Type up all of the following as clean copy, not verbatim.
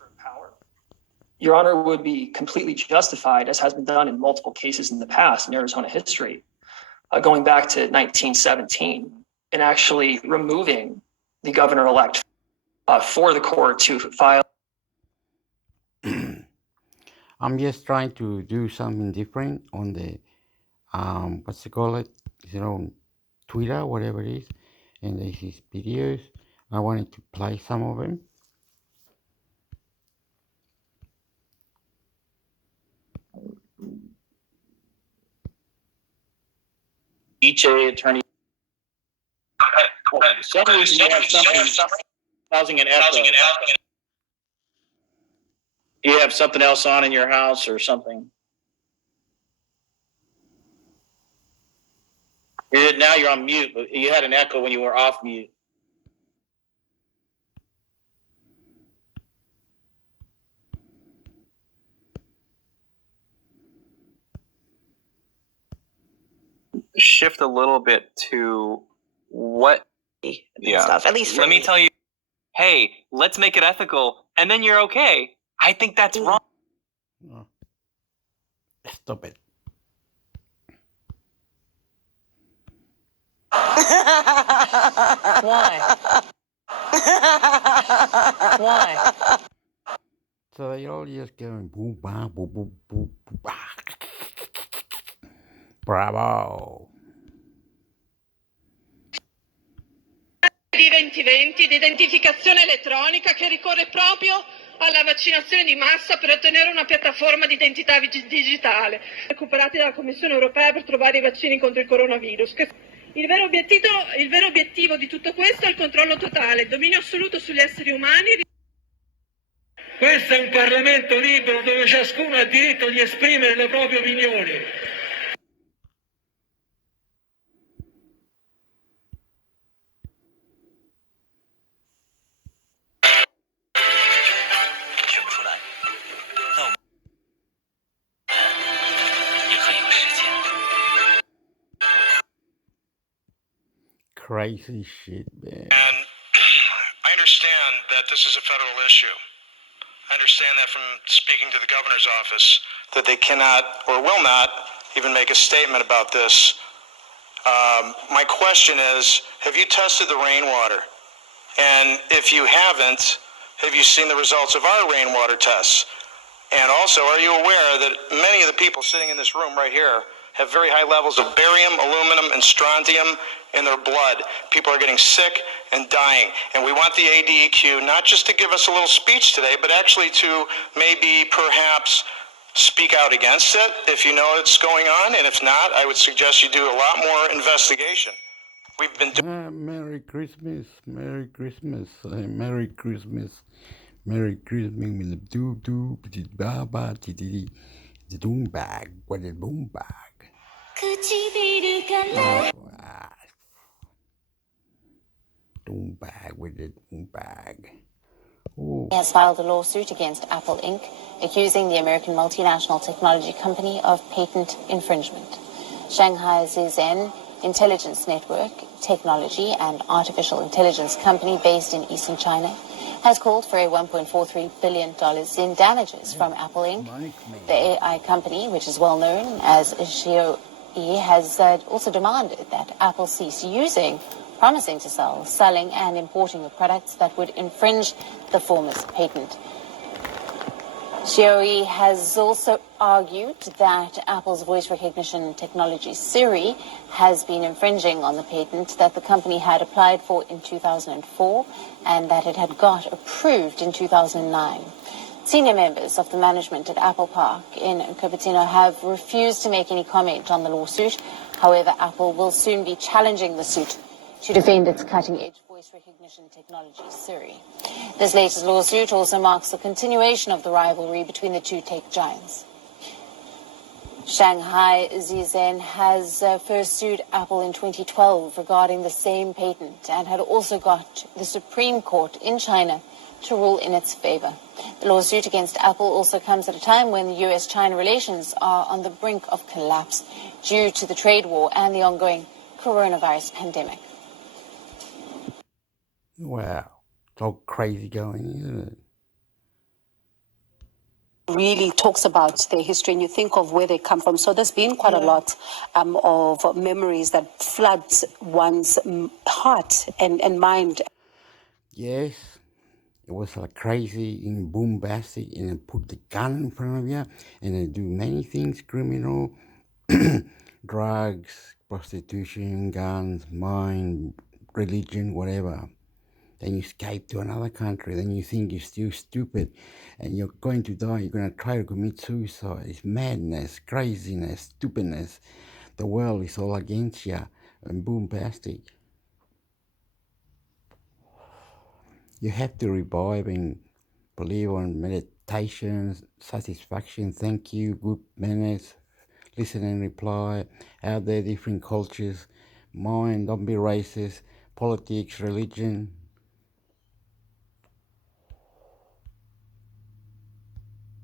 transfer of power, Your Honor would be completely justified, as has been done in multiple cases in the past in Arizona history, going back to 1917, and actually removing the governor-elect for the court to file. I'm just trying to do something different on the, what's it called? On Twitter, whatever it is, and there's his videos. I wanted to play some of them. Each attorney. Some reason you have something causing an echo. You have something else on in your house or something? Now you're on mute, but you had an echo when you were off mute. Shift a little bit to what stuff. At least for let me tell you, hey, let's make it ethical, and then you're okay. I think that's wrong. Oh. Stop it. Why? Why? So they all just going boom, bam, boom, boom, boom, boom, bah. Bravo. Di 2020 di identificazione elettronica che ricorre proprio alla vaccinazione di massa per ottenere una piattaforma di identità digitale recuperati dalla Commissione europea per trovare i vaccini contro il coronavirus. Il vero obiettivo di tutto questo è il controllo totale, il dominio assoluto sugli esseri umani. Questo è un Parlamento libero dove ciascuno ha diritto di esprimere le proprie opinioni. Crazy shit, man. And I understand that this is a federal issue. I understand that from speaking to the governor's office, that they cannot or will not even make a statement about this. My question is, have you tested the rainwater? And if you haven't, have you seen the results of our rainwater tests? And also, are you aware that many of the people sitting in this room right here have very high levels of barium, aluminum, and strontium in their blood? People are getting sick and dying. And we want the ADEQ not just to give us a little speech today, but actually to maybe perhaps speak out against it if you know it's going on. And if not, I would suggest you do a lot more investigation. We've been doing... Merry Christmas, Merry Christmas, Merry Christmas, Merry Christmas with the doo ba ba ti ti the doom bag with the boom bag. Doom bag with the doom bag. Ooh. He has filed a lawsuit against Apple Inc., accusing the American multinational technology company of patent infringement. Shanghai Zhezhen Intelligence Network, technology and artificial intelligence company based in eastern China, has called for a $1.43 billion in damages from Apple Inc. The AI company, which is well known as Xiaomi, has also demanded that Apple cease promising to sell, selling and importing of products that would infringe the former's patent. Xiaomi has also argued that Apple's voice recognition technology Siri has been infringing on the patent that the company had applied for in 2004 and that it had got approved in 2009. Senior members of the management at Apple Park in Cupertino have refused to make any comment on the lawsuit. However, Apple will soon be challenging the suit to defend its cutting-edge voice recognition technology, Siri. This latest lawsuit also marks the continuation of the rivalry between the two tech giants. Shanghai Zhezhen has first sued Apple in 2012 regarding the same patent and had also got the Supreme Court in China to rule in its favor. The lawsuit against Apple also comes at a time when the US-China relations are on the brink of collapse due to the trade war and the ongoing coronavirus pandemic. Wow, it's all crazy going, isn't it? really talks about their history and you think of where they come from. So there's been quite a lot of memories that floods one's heart and mind. Yes, it was like crazy and bombastic, and they put the gun in front of you, and they do many things criminal, drugs, prostitution, guns, mine, religion, whatever. Then you escape to another country, then you think you're still stupid and you're going to die, you're going to try to commit suicide. It's madness, craziness, stupidness. The world is all against you and bombastic. You have to revive and believe on meditations, satisfaction, thank you, good manners, listen and reply, out there different cultures, mind, don't be racist, politics, religion.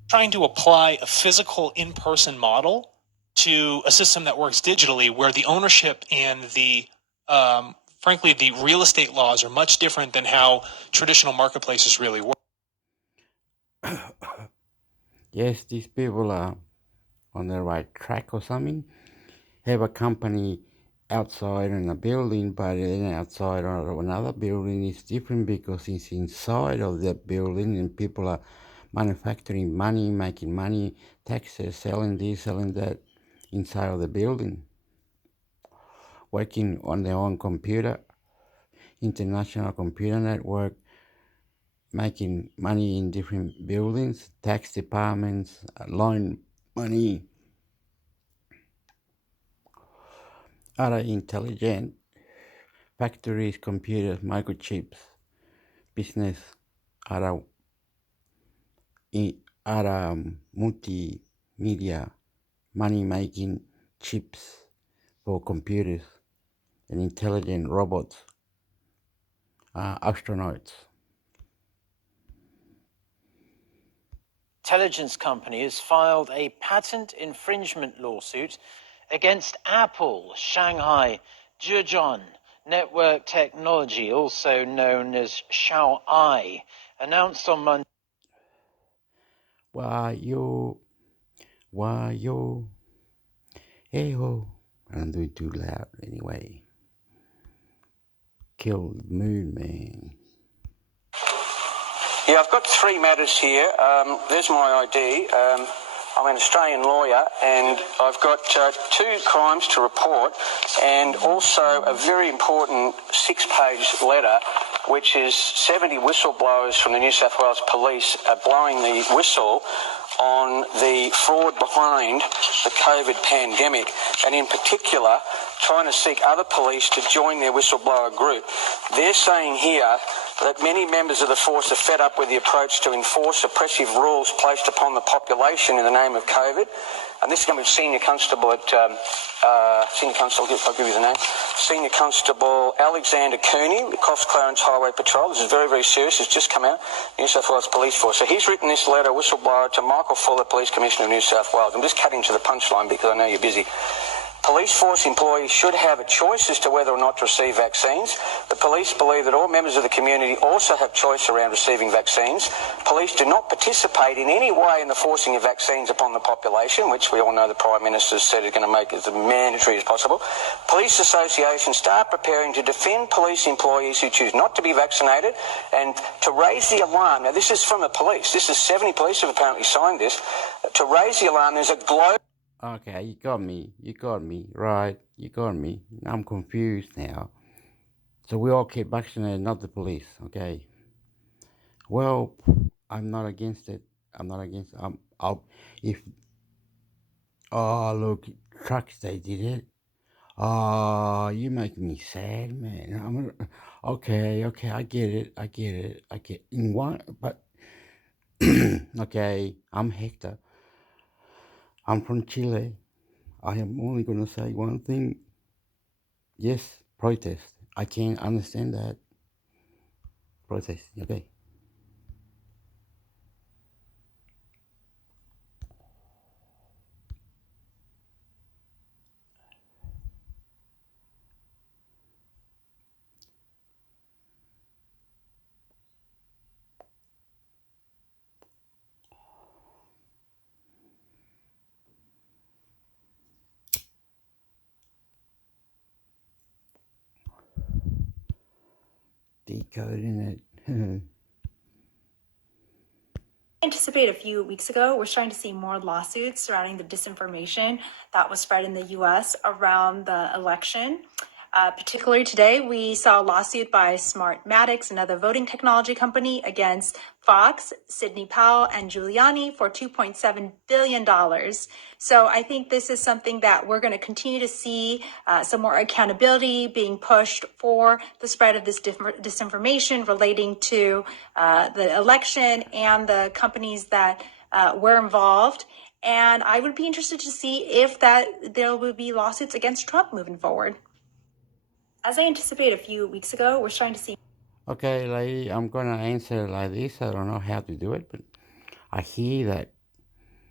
Trying to apply a physical in-person model to a system that works digitally, where the ownership and the frankly the real estate laws are much different than how traditional marketplaces really work. Yes, these people are on the right track or something. Have a company outside in a building, but then outside of another building is different because it's inside of that building and people are manufacturing money, making money, taxes, selling this, selling that inside of the building. Working on their own computer, international computer network, making money in different buildings, tax departments, loan money. Other intelligent factories, computers, microchips, business, other multimedia, money-making chips for computers and intelligent robots, astronauts. Intelligence company has filed a patent infringement lawsuit against Apple, Shanghai, Zhejiang Network Technology, also known as Xiaoai, announced on Monday. Why yo, hey ho. I'm doing too loud anyway. Kill the moon, man. Yeah, I've got three matters here. There's my ID. I'm an Australian lawyer, and I've got two crimes to report, and also a very important 6-page letter, which is 70 whistleblowers from the New South Wales Police are blowing the whistle on the fraud behind the COVID pandemic, and in particular, trying to seek other police to join their whistleblower group. They're saying here that many members of the force are fed up with the approach to enforce oppressive rules placed upon the population in the name of COVID. And this is going to be Senior Constable at, Senior Constable, I'll give you the name, Senior Constable Alexander Cooney, Coffs Clarence Highway Patrol. This is very, very serious. It's just come out, New South Wales Police Force. So he's written this letter, whistleblower, to Michael Fuller, Police Commissioner of New South Wales. I'm just cutting to the punchline because I know you're busy. Police force employees should have a choice as to whether or not to receive vaccines. The police believe that all members of the community also have choice around receiving vaccines. Police do not participate in any way in the forcing of vaccines upon the population, which we all know the Prime Minister said is going to make it as mandatory as possible. Police associations start preparing to defend police employees who choose not to be vaccinated and to raise the alarm. Now, this is from the police. This is 70 police who have apparently signed this. To raise the alarm, there's a global... Okay, you got me, right, you got me. I'm confused now. So we all keep vaccinated, not the police, okay? Well, I'm not against it. If, oh, look, trucks, they did it. Oh, you make me sad, man. Okay, I get it. In one, but, okay, I'm Hector. I'm from Chile. I am only going to say one thing. Yes, protest. I can understand that. Protest, okay. code in it. Anticipate a few weeks ago, we're starting to see more lawsuits surrounding the disinformation that was spread in the US around the election. Particularly today, we saw a lawsuit by Smartmatics, another voting technology company, against Fox, Sidney Powell, and Giuliani for $2.7 billion. So I think this is something that we're going to continue to see some more accountability being pushed for the spread of this disinformation relating to the election and the companies that were involved. And I would be interested to see if there will be lawsuits against Trump moving forward. As I anticipated a few weeks ago, we're starting to see. Okay, lady, I'm gonna answer like this. I don't know how to do it, but I hear that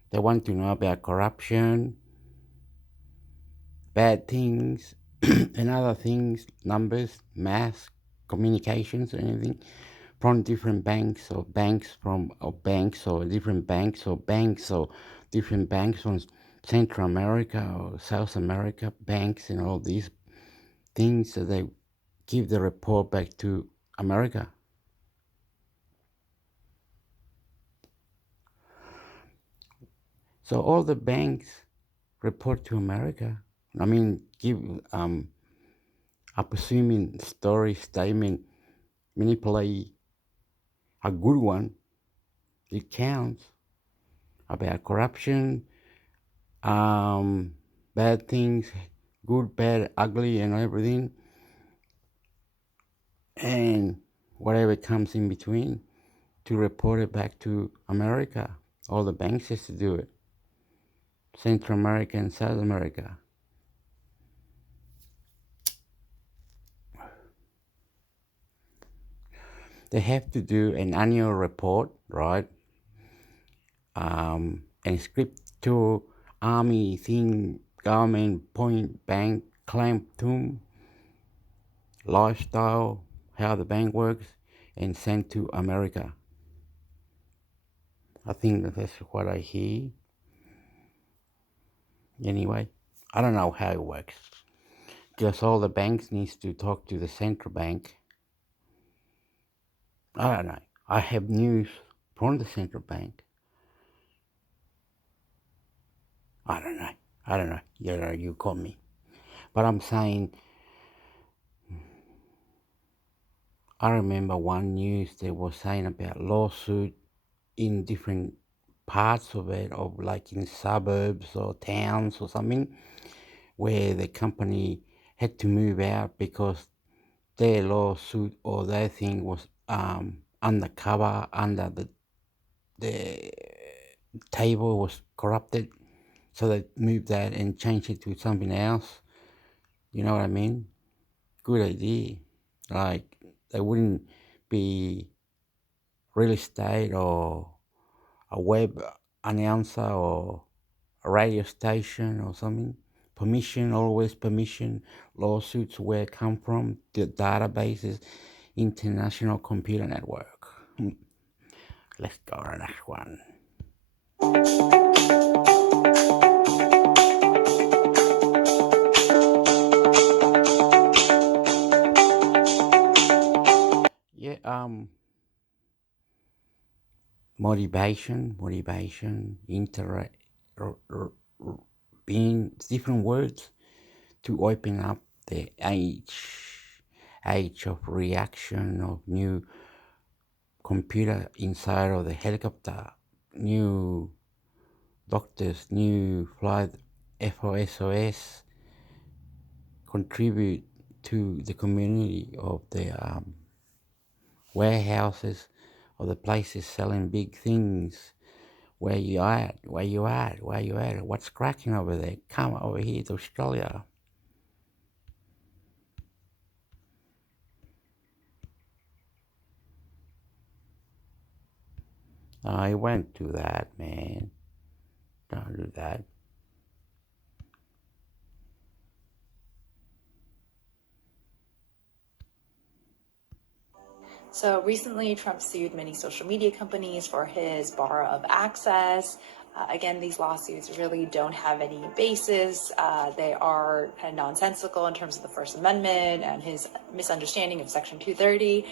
they want to know about corruption, bad things, and other things, numbers, math, communications, or anything from different banks or banks from or banks or different banks or banks or different banks from Central America or South America, banks and all these things that they give the report back to America. So all the banks report to America. I mean, give I'm assuming story statement, manipulate a good one. It counts about corruption, bad things, good, bad, ugly, and everything, and whatever comes in between, to report it back to America. All the banks has to do it. Central America and South America. They have to do an annual report, right? And script to army thing, government, point, bank, claim, tomb, lifestyle, how the bank works, and send to America. I think that's what I hear. Anyway, I don't know how it works. Because all the banks needs to talk to the central bank. I don't know. I have news from the central bank. I don't know. You call me. But I'm saying, I remember one news they was saying about lawsuit in different parts of it, of like in suburbs or towns or something, where the company had to move out because their lawsuit or their thing was undercover, under the table, was corrupted. So they moved that and changed it to something else. You know what I mean? Good idea. Like, they wouldn't be real estate or a web announcer or a radio station or something. Permission, always permission. Lawsuits where it come from, the databases, International Computer Network. Let's go to the next one. Yeah, motivation, being different words to open up the age of reaction of new computer inside of the helicopter, new doctors, new flight FOSOS, contribute to the community of the warehouses or the places selling big things. Where you at? What's cracking over there? Come over here to Australia. I went to that, man. Don't do that. So recently, Trump sued many social media companies for his bar of access. Again, these lawsuits really don't have any basis. They are kind of nonsensical in terms of the First Amendment and his misunderstanding of Section 230.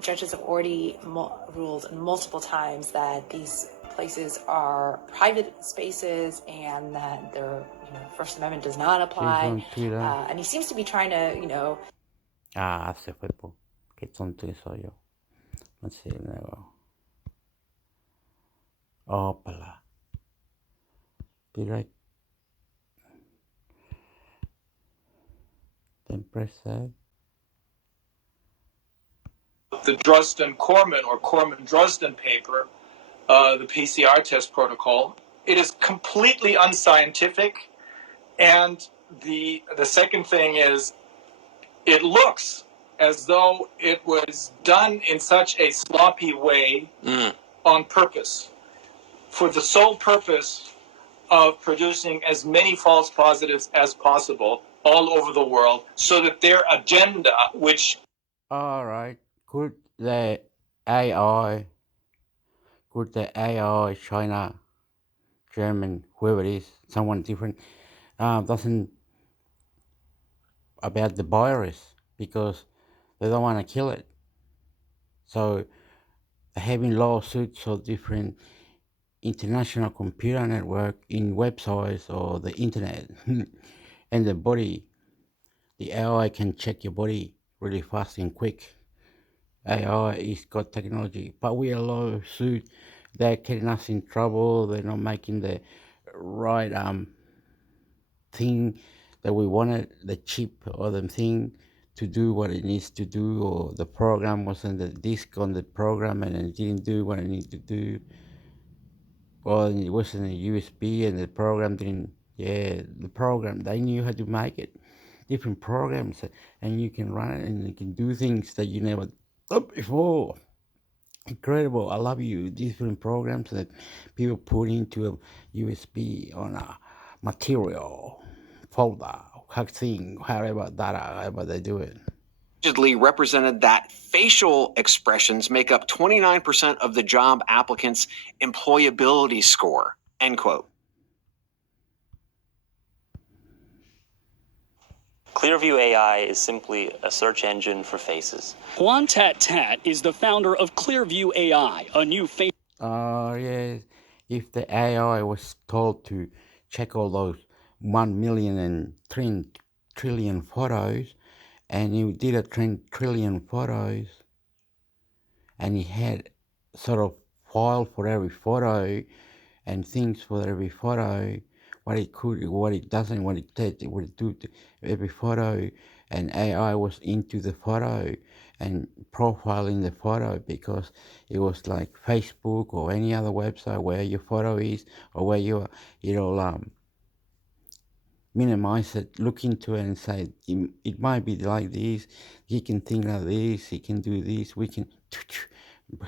Judges have already ruled multiple times that these places are private spaces and that their First Amendment does not She's apply. on Twitter. And he seems to be trying to, Ah, se fue, po. Qué tonto soy yo. Let's see, luego. Opala. Did I? Then press that. The Drosten-Corman or Corman-Drosten paper, the PCR test protocol, it is completely unscientific. And the second thing is, it looks as though it was done in such a sloppy way on purpose, for the sole purpose of producing as many false positives as possible all over the world, so that their agenda, which... All right. Could the AI, China, German, whoever it is, someone different, doesn't about the virus because they don't want to kill it. So they're having lawsuits of different international computer network in websites or the internet, and the body, the AI can check your body really fast and quick. AI is got technology, but we are lawsuit. They're getting us in trouble. They're not making the right thing that we wanted, the chip or the thing to do what it needs to do, or the program wasn't the disk on the program and it didn't do what it needed to do, or it wasn't a USB and the program didn't. Yeah, the program, they knew how to make it, different programs, and you can run it and you can do things that you never done before. Incredible. I love you. Different programs that people put into a USB on a material folder, thing, however they do it. Allegedly represented that facial expressions make up 29% of the job applicant's employability score, end quote. Clearview AI is simply a search engine for faces. Juan Tat Tat is the founder of Clearview AI, a new face. Yes. If the AI was told to check all those 1 million and 3 trillion photos, and you did a 3 trillion photos, and he had sort of file for every photo and things for every photo, what it could, what it doesn't, what it did, what it do to every photo, and AI was into the photo and profiling the photo because it was like Facebook or any other website where your photo is or where you are, it'll minimize it, look into it and say, it might be like this, he can think like this, he can do this, we can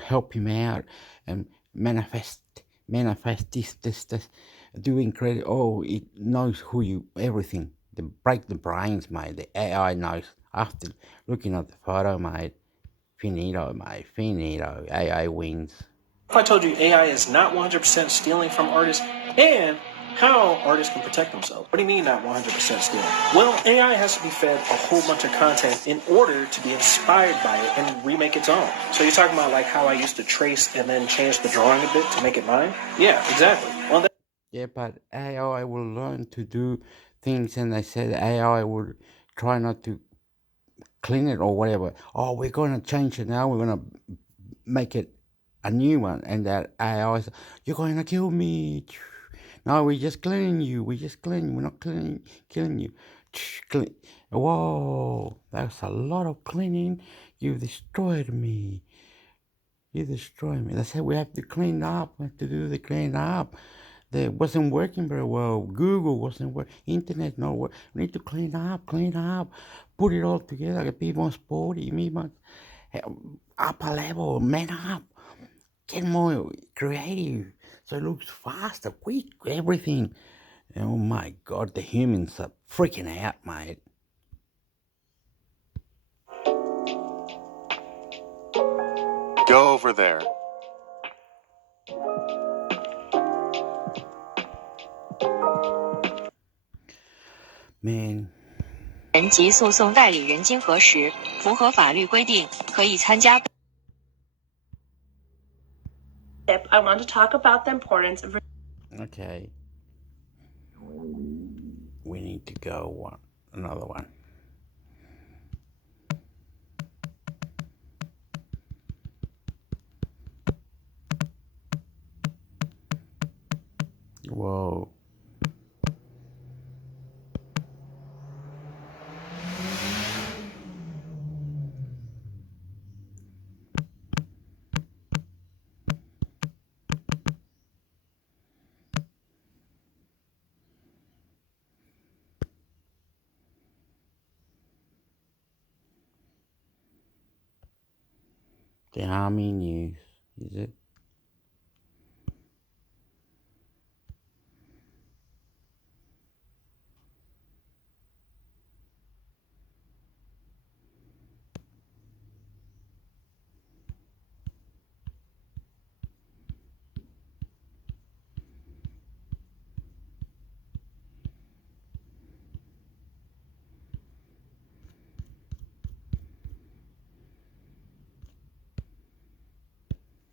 help him out and manifest this, do incredible. Oh, it knows who you, everything. They break the brains, mate. The AI knows after looking at the photo, mate. Finito, mate. Finito. AI wins. If I told you AI is not 100% stealing from artists, and how artists can protect themselves. What do you mean not 100% stealing? Well, AI has to be fed a whole bunch of content in order to be inspired by it and remake its own. So you're talking about like how I used to trace and then change the drawing a bit to make it mine? Yeah, exactly. Well, yeah, but AI will learn to do things, and they said AI will try not to clean it or whatever. Oh, we're going to change it now. We're going to make it a new one. And that AI says, you're going to kill me. No, we're just cleaning you. We're just cleaning. We're not killing you. Clean. Whoa, that's a lot of cleaning. You destroyed me. You destroyed me. They said we have to clean up. We have to do the clean up. That wasn't working very well. Google wasn't working. Internet not working. We need to clean up. Put it all together. Be more sporty. Be more upper level. Man up. Get more creative. So it looks faster, quick, everything. Oh my God, the humans are freaking out, mate. Go over there. Man. 人及诉讼代理人经核实，符合法律规定，可以参加。I want to talk about the importance of. Okay. We need to go another one. Whoa. The Army News, is it?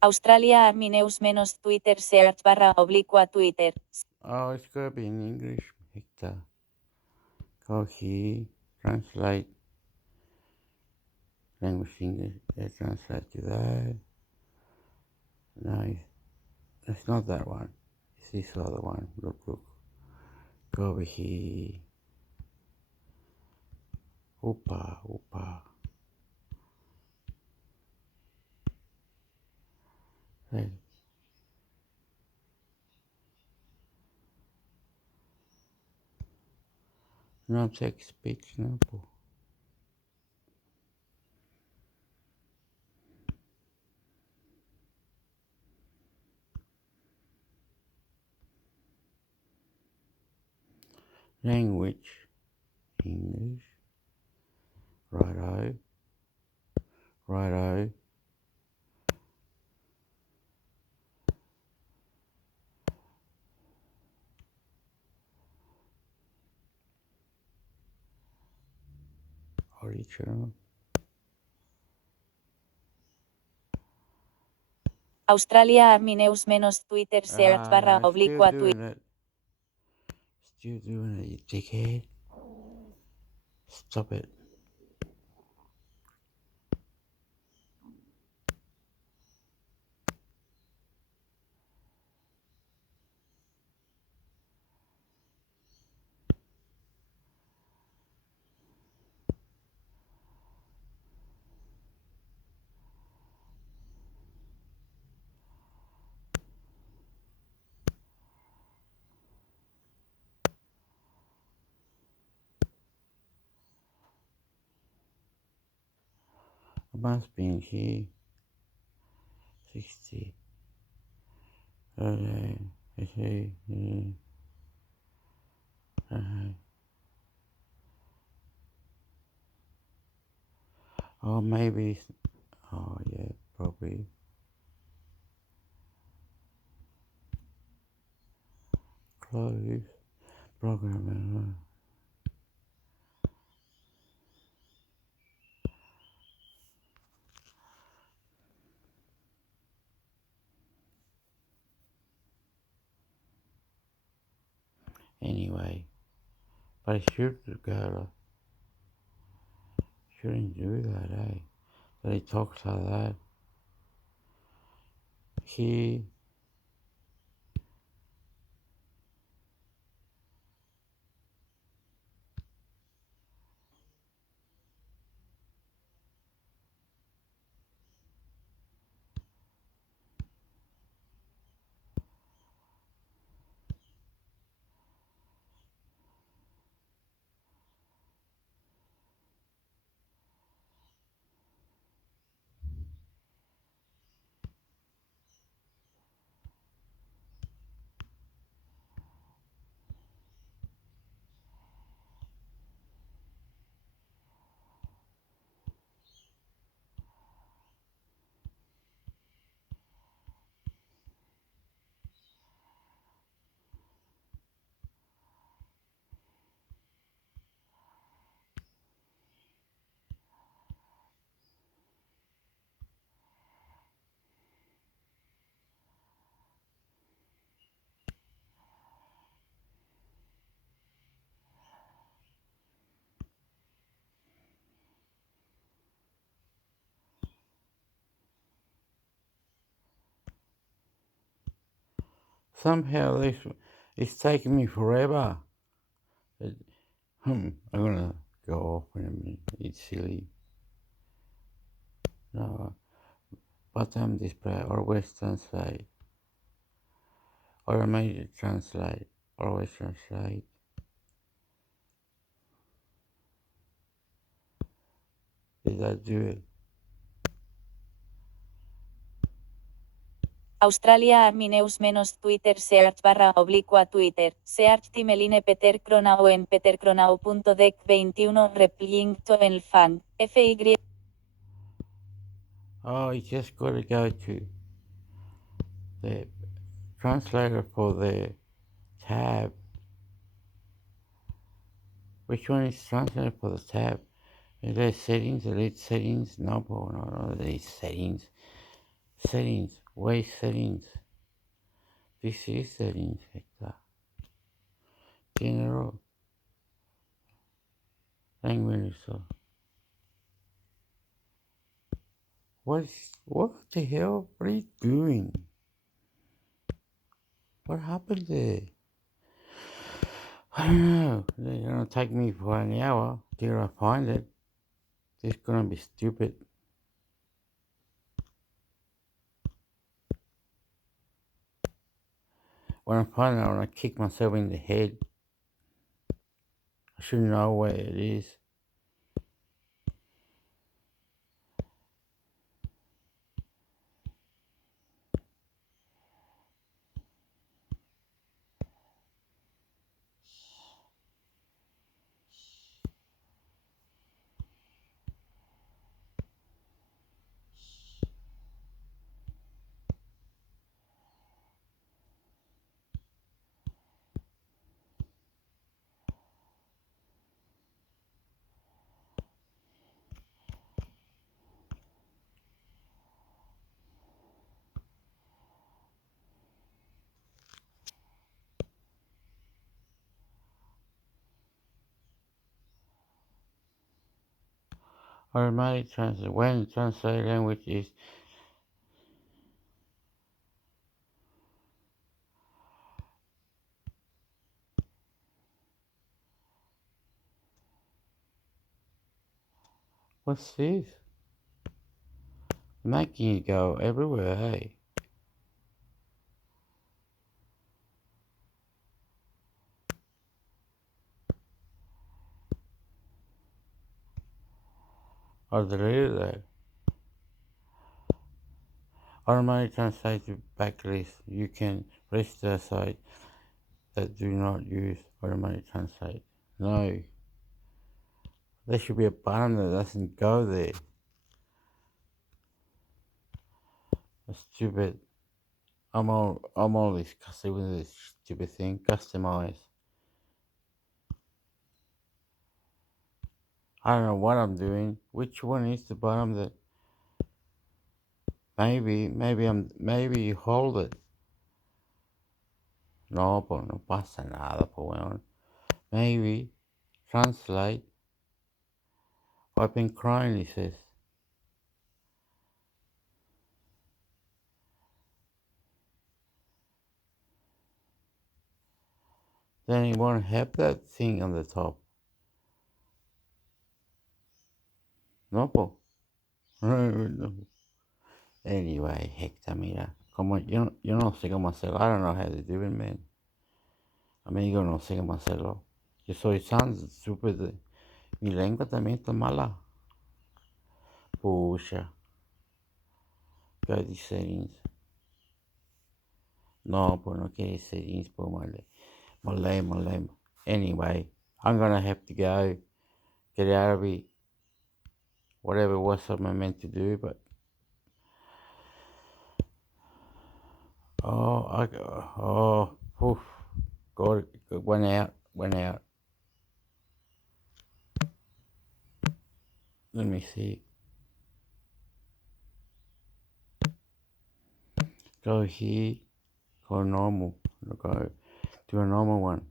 Australia Army News menos Twitter search / Twitter. Oh, it's gonna be in English, Hector. Go here, translate language English, translate to that. No, it's not that one. It's this other one. Look. Go over here. Opa. Right. No text speech, no. Language, English. Righto. Original. Australia Army News menos Twitter search / Twitter. Still doing it, you dickhead. Stop it. It must be in here. 60. Okay. Oh, maybe. Oh, yeah, probably. Close. Program. Anyway. But it should go. Shouldn't do that, eh? But he talks like that. He. Somehow it's taking me forever. I'm gonna go off in a minute. It's silly. No, bottom display, always translate. Automated translate, always translate. Did I do it? Australia Armineus menos Twitter search // Twitter, search timeline Peter Cronau en petercronau.dec 21 replying to el fan, FY. Oh, you just gotta go to the translator for the tab. Which one is translator for the tab? Is there settings, delete settings? No, no, delete settings. Settings, where's settings? This is settings, Hector. General. Language, so. What the hell? What are you doing? What happened there? I don't know. They're gonna take me for an hour till I find it. It's gonna be stupid. When I find it, I'm gonna kick myself in the head. I should know where it is. Automatic translate. When translate language is what's this? Making you go everywhere, hey? Or deleted that. Automatic translate to backlist. You can register sites that do not use automatic translate. No. There should be a button that doesn't go there. That's stupid. I'm all disgusted with this stupid thing. Customize. I don't know what I'm doing. Which one is the bottom that maybe you hold it. No, pues no pasa nada, pues bueno. Maybe translate. I've been crying, he says. Then he won't have that thing on the top. No, pues. No. Anyway, Hector, mira. Como yo no sé cómo hacerlo. I don't know how to do it, man. Amigo, no sé cómo hacerlo. Yo soy súper. Mi lengua también está mala. Pucha. Go to settings. No, pues no quiere settings, pues mole. Anyway, I'm gonna have to go. Get out of it. Whatever it was I meant to do, but. Oof. Got it. Went out. Let me see. Go here. Go normal. Go to a normal one.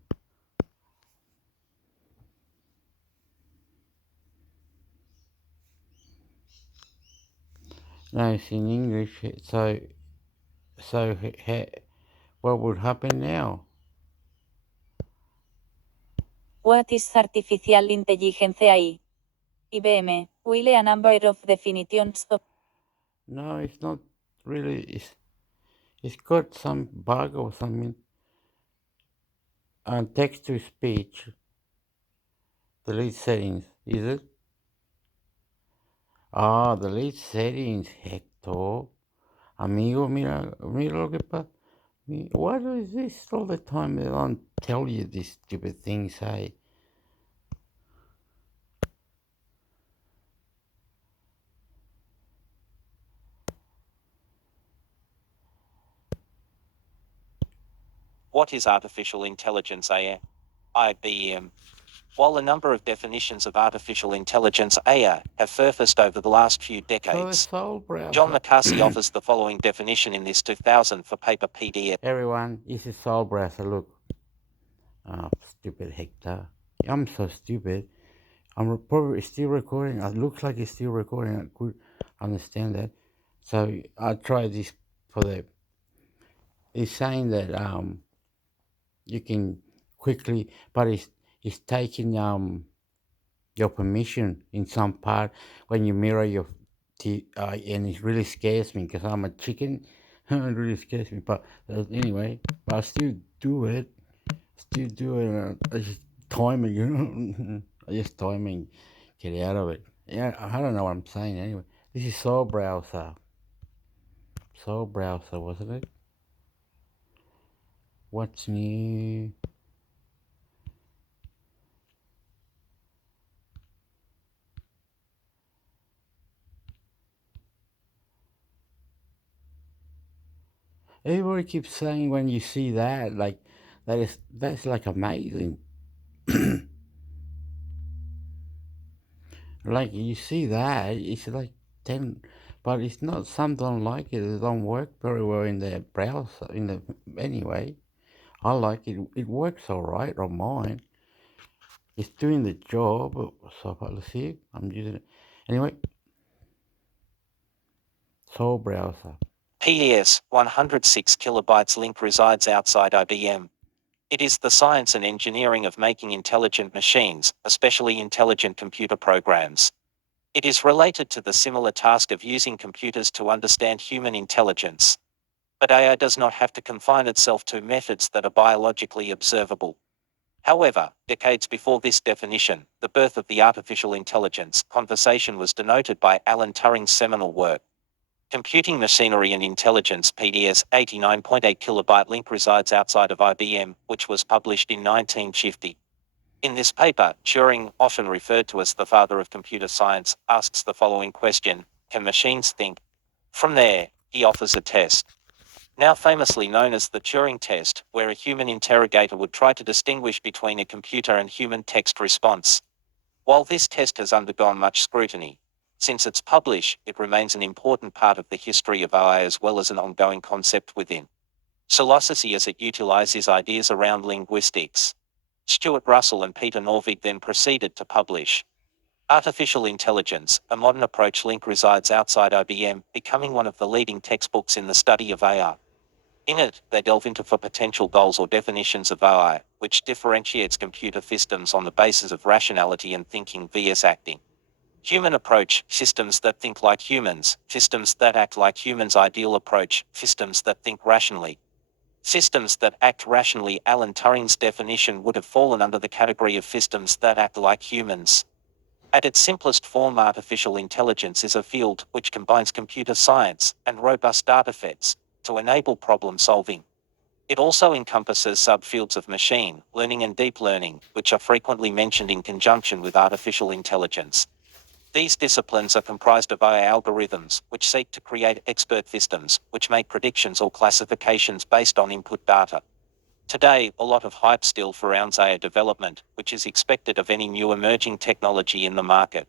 No, it's in English. So what would happen now? What is artificial intelligence AI? IBM, will a number of definitions of No, it's not really. It's got some bug or something. And text to speech. Delete settings. Is it? Ah, delete settings, Hector. Amigo, mira lo que pasa. Why is this all the time? They don't tell you these stupid things, hey? What is artificial intelligence AI? IBM. While a number of definitions of artificial intelligence AI have surfaced over the last few decades, John McCarthy offers the following definition in this 2000 for paper PDF. Everyone, this is Soul Browser. Look. Ah, stupid Hector. I'm so stupid. I'm probably still recording. It looks like it's still recording. I could understand that. So I tried this for the. It's saying that you can quickly, but it's taking your permission in some part when you mirror your teeth, and it really scares me because I'm a chicken. It really scares me. But anyway, I'll still do it. Still do it. I just timing, you know. I just timing, get out of it. Yeah, I don't know what I'm saying anyway. This is Soul Browser. Soul Browser, wasn't it? What's new? Everybody keeps saying when you see that, like that's like amazing. Like you see that, it's like 10, but it's not. Some don't like it. It don't work very well in the browser. In the anyway, I like it. It works all right on mine. It's doing the job. So let's see. I'm using it anyway. Soul Browser. PES 106 kilobytes link resides outside IBM. It is the science and engineering of making intelligent machines, especially intelligent computer programs. It is related to the similar task of using computers to understand human intelligence. But AI does not have to confine itself to methods that are biologically observable. However, decades before this definition, the birth of the artificial intelligence conversation was denoted by Alan Turing's seminal work. Computing Machinery and Intelligence PDS 89.8 kilobyte link resides outside of IBM, which was published in 1950. In this paper, Turing, often referred to as the father of computer science, asks the following question: can machines think? From there, he offers a test, now famously known as the Turing test, where a human interrogator would try to distinguish between a computer and human text response. While this test has undergone much scrutiny, since its publish, it remains an important part of the history of AI as well as an ongoing concept within philosophy as it utilizes ideas around linguistics. Stuart Russell and Peter Norvig then proceeded to publish Artificial Intelligence, a Modern Approach. Link resides outside IBM, becoming one of the leading textbooks in the study of AI. In it, they delve into four potential goals or definitions of AI, which differentiates computer systems on the basis of rationality and thinking vs acting. Human approach, systems that think like humans, systems that act like humans. Ideal approach, systems that think rationally. Systems that act rationally. Alan Turing's definition would have fallen under the category of systems that act like humans. At its simplest form, artificial intelligence is a field which combines computer science and robust data sets to enable problem solving. It also encompasses subfields of machine learning and deep learning, which are frequently mentioned in conjunction with artificial intelligence. These disciplines are comprised of AI algorithms, which seek to create expert systems, which make predictions or classifications based on input data. Today, a lot of hype still surrounds AI development, which is expected of any new emerging technology in the market.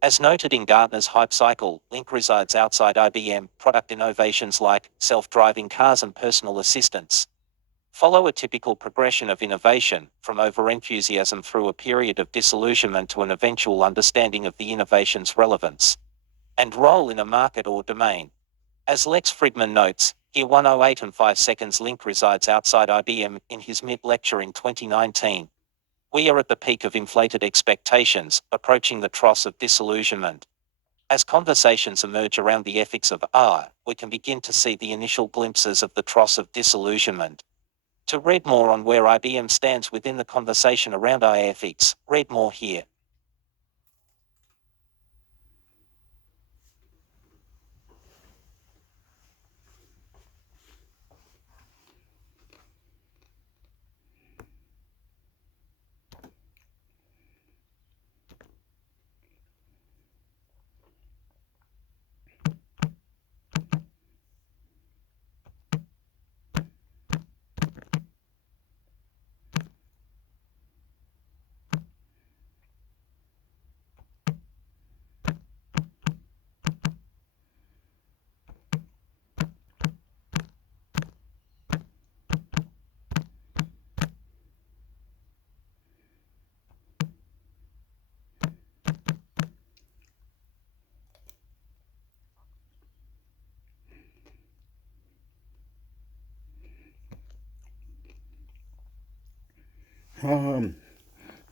As noted in Gartner's hype cycle, Link resides outside IBM. Product innovations like self-driving cars and personal assistants follow a typical progression of innovation, from over-enthusiasm through a period of disillusionment to an eventual understanding of the innovation's relevance and role in a market or domain. As Lex Fridman notes, Here 108 and 5 seconds link resides outside IBM in his MIT lecture in 2019. We are at the peak of inflated expectations, approaching the trough of disillusionment. As conversations emerge around the ethics of R, we can begin to see the initial glimpses of the trough of disillusionment. To read more on where IBM stands within the conversation around AI ethics, read more here.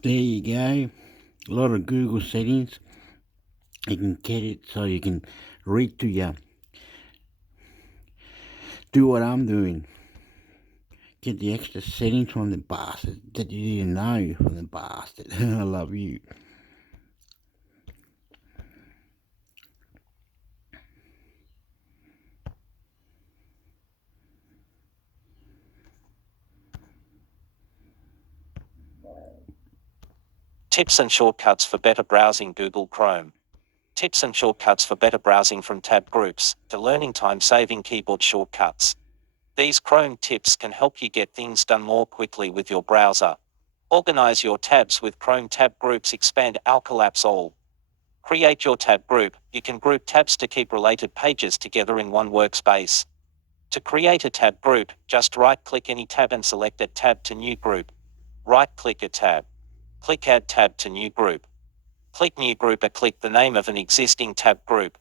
There you go. A lot of Google settings. You can get it so you can read to you. Do what I'm doing. Get the extra settings from the bastard that you didn't know from the bastard. I love you. Tips and shortcuts for better browsing Google Chrome. Tips and shortcuts for better browsing from tab groups to learning time-saving keyboard shortcuts. These Chrome tips can help you get things done more quickly with your browser. Organize your tabs with Chrome tab groups. Expand collapse all. Create your tab group. You can group tabs to keep related pages together in one workspace. To create a tab group, just right-click any tab and select Add Tab to New Group. Right-click a tab. Click Add Tab to New Group. Click New Group or click the name of an existing tab group.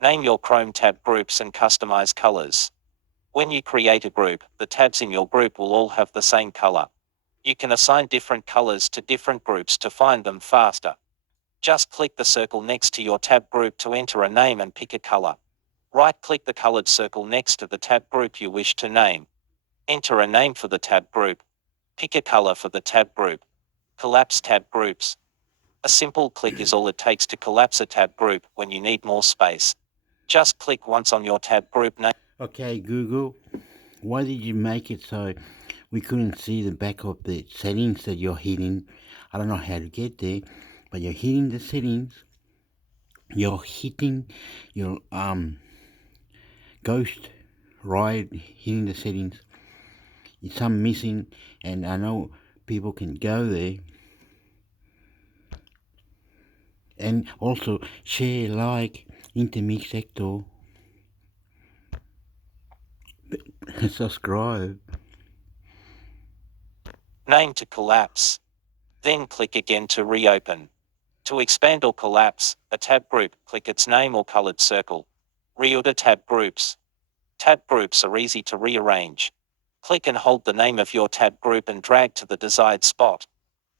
Name your Chrome tab groups and customize colors. When you create a group, the tabs in your group will all have the same color. You can assign different colors to different groups to find them faster. Just click the circle next to your tab group to enter a name and pick a color. Right-click the colored circle next to the tab group you wish to name. Enter a name for the tab group. Pick a color for the tab group. Collapse tab groups. A simple click is all it takes to collapse a tab group when you need more space. Just click once on your tab group name. Okay, Google, why did you make it so we couldn't see the back of the settings that you're hitting? I don't know how to get there, but you're hitting the settings. You're hitting your ghost ride, hitting the settings. It's some missing, and I know people can go there. And also share, like, intermix sector, subscribe. Name to collapse. Then click again to reopen. To expand or collapse a tab group, click its name or colored circle. Reorder tab groups. Tab groups are easy to rearrange. Click and hold the name of your tab group and drag to the desired spot.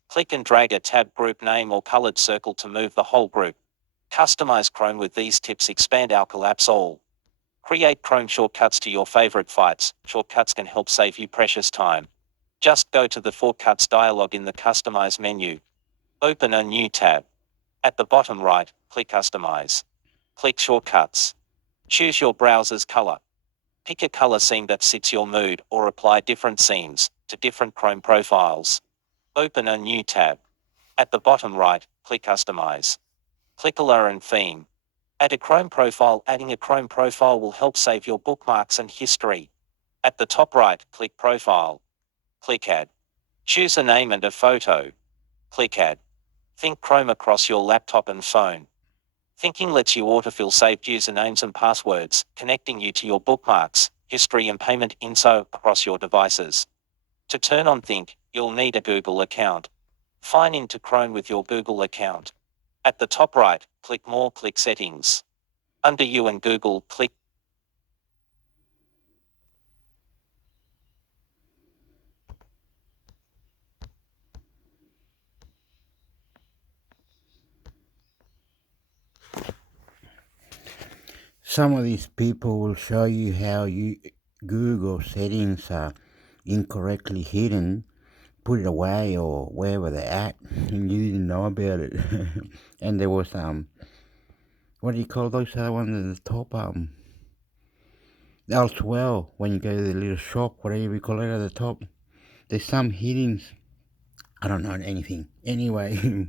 Click and drag a tab group name or colored circle to move the whole group. Customize Chrome with these tips. Expand collapse all. Create Chrome shortcuts to your favorite fights. Shortcuts can help save you precious time. Just go to the Shortcuts dialog in the Customize menu. Open a new tab. At the bottom right, click Customize. Click Shortcuts. Choose your browser's color. Pick a color scheme that fits your mood or apply different themes to different Chrome profiles. Open a new tab. At the bottom right, click Customize. Click Color and Theme. Add a Chrome profile. Adding a Chrome profile will help save your bookmarks and history. At the top right, click Profile. Click Add. Choose a name and a photo. Click Add. Think Chrome across your laptop and phone. Thinking lets you autofill saved usernames and passwords, connecting you to your bookmarks, history and payment info across your devices. To turn on Think, you'll need a Google account. Sign into Chrome with your Google account. At the top right, click More, click Settings. Under You and Google, click some of these people will show you how you Google settings are incorrectly hidden, put it away or wherever they're at, and you didn't know about it. And there was what do you call those other ones at the top? Elsewhere, when you go to the little shop, whatever you call it at the top, there's some hidden. I don't know anything. Anyway.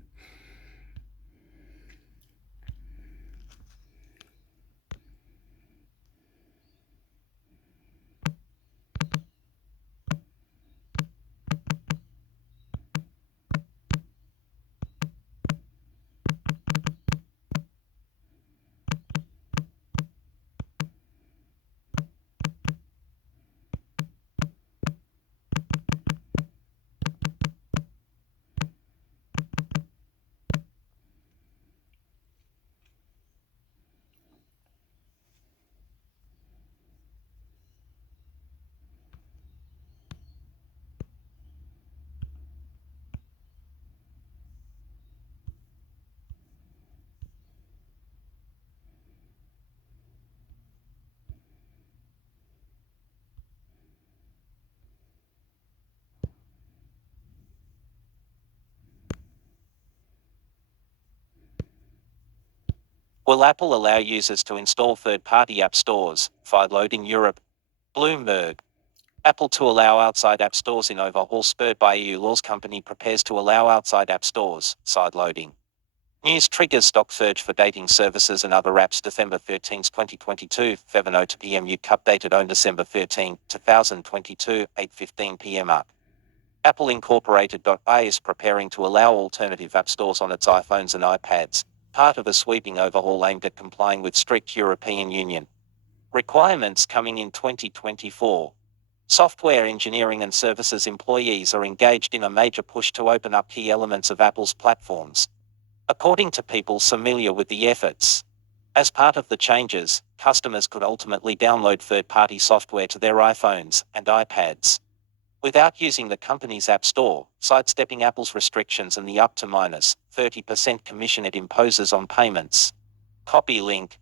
Will Apple allow users to install third-party app stores, sideload in Europe? Bloomberg. Apple to allow outside app stores in overhaul spurred by EU laws. Company prepares to allow outside app stores, sideloading. News triggers stock surge for dating services and other apps. December 13, 2022, 7:02 p.m. UK updated on December 13, 2022, 8:15 p.m. up. Apple Incorporated.ai is preparing to allow alternative app stores on its iPhones and iPads, part of a sweeping overhaul aimed at complying with strict European Union requirements coming in 2024. Software engineering and services employees are engaged in a major push to open up key elements of Apple's platforms, according to people familiar with the efforts. As part of the changes, customers could ultimately download third-party software to their iPhones and iPads without using the company's app store, sidestepping Apple's restrictions and the up to -30% commission it imposes on payments. Copy link.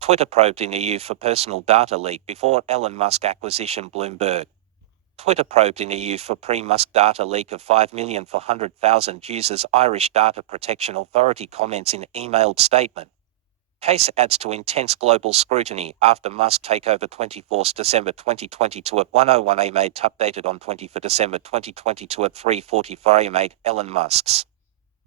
Twitter probed in EU for personal data leak before Elon Musk acquisition. Bloomberg. Twitter probed in EU for pre-Musk data leak of 5,400,000 users. Irish Data Protection Authority comments in emailed statement. Case adds to intense global scrutiny after Musk takeover. 24 December 2022 at 1:01 am. Updated on 24 December 2022 at 3:44 am. Elon Musk's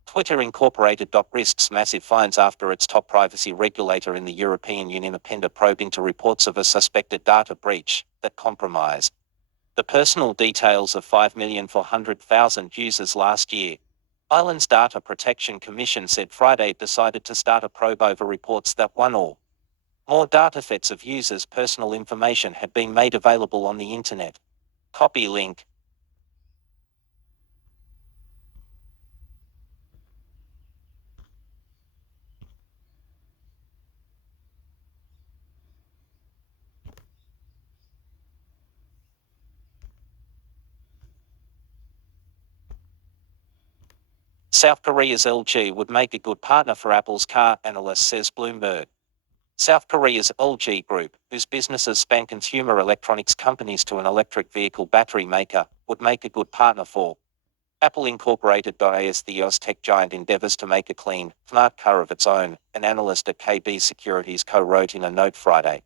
Twitter Incorporated. Risks massive fines after its top privacy regulator in the European Union appended a probe into reports of a suspected data breach that compromised the personal details of 5,400,000 users last year. Ireland's Data Protection Commission said Friday it decided to start a probe over reports that one or more datasets of users' personal information had been made available on the internet. Copy link. South Korea's LG would make a good partner for Apple's car, analyst says. Bloomberg. South Korea's LG Group, whose businesses span consumer electronics companies to an electric vehicle battery maker, would make a good partner for Apple Incorporated. As the US tech giant endeavors to make a clean, smart car of its own, an analyst at KB Securities co-wrote in a note Friday.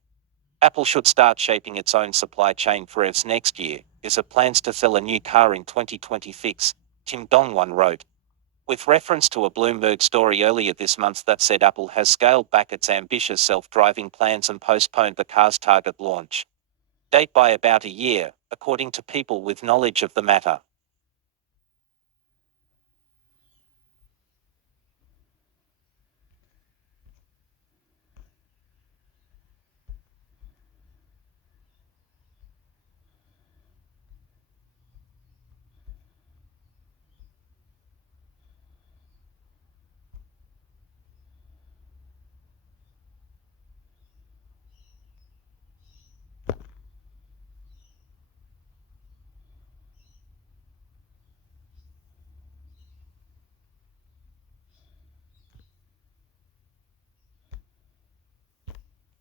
Apple should start shaping its own supply chain for EVs next year, as it plans to sell a new car in 2026, Kim Dong-won wrote, with reference to a Bloomberg story earlier this month that said Apple has scaled back its ambitious self-driving plans and postponed the car's target launch date by about a year, according to people with knowledge of the matter.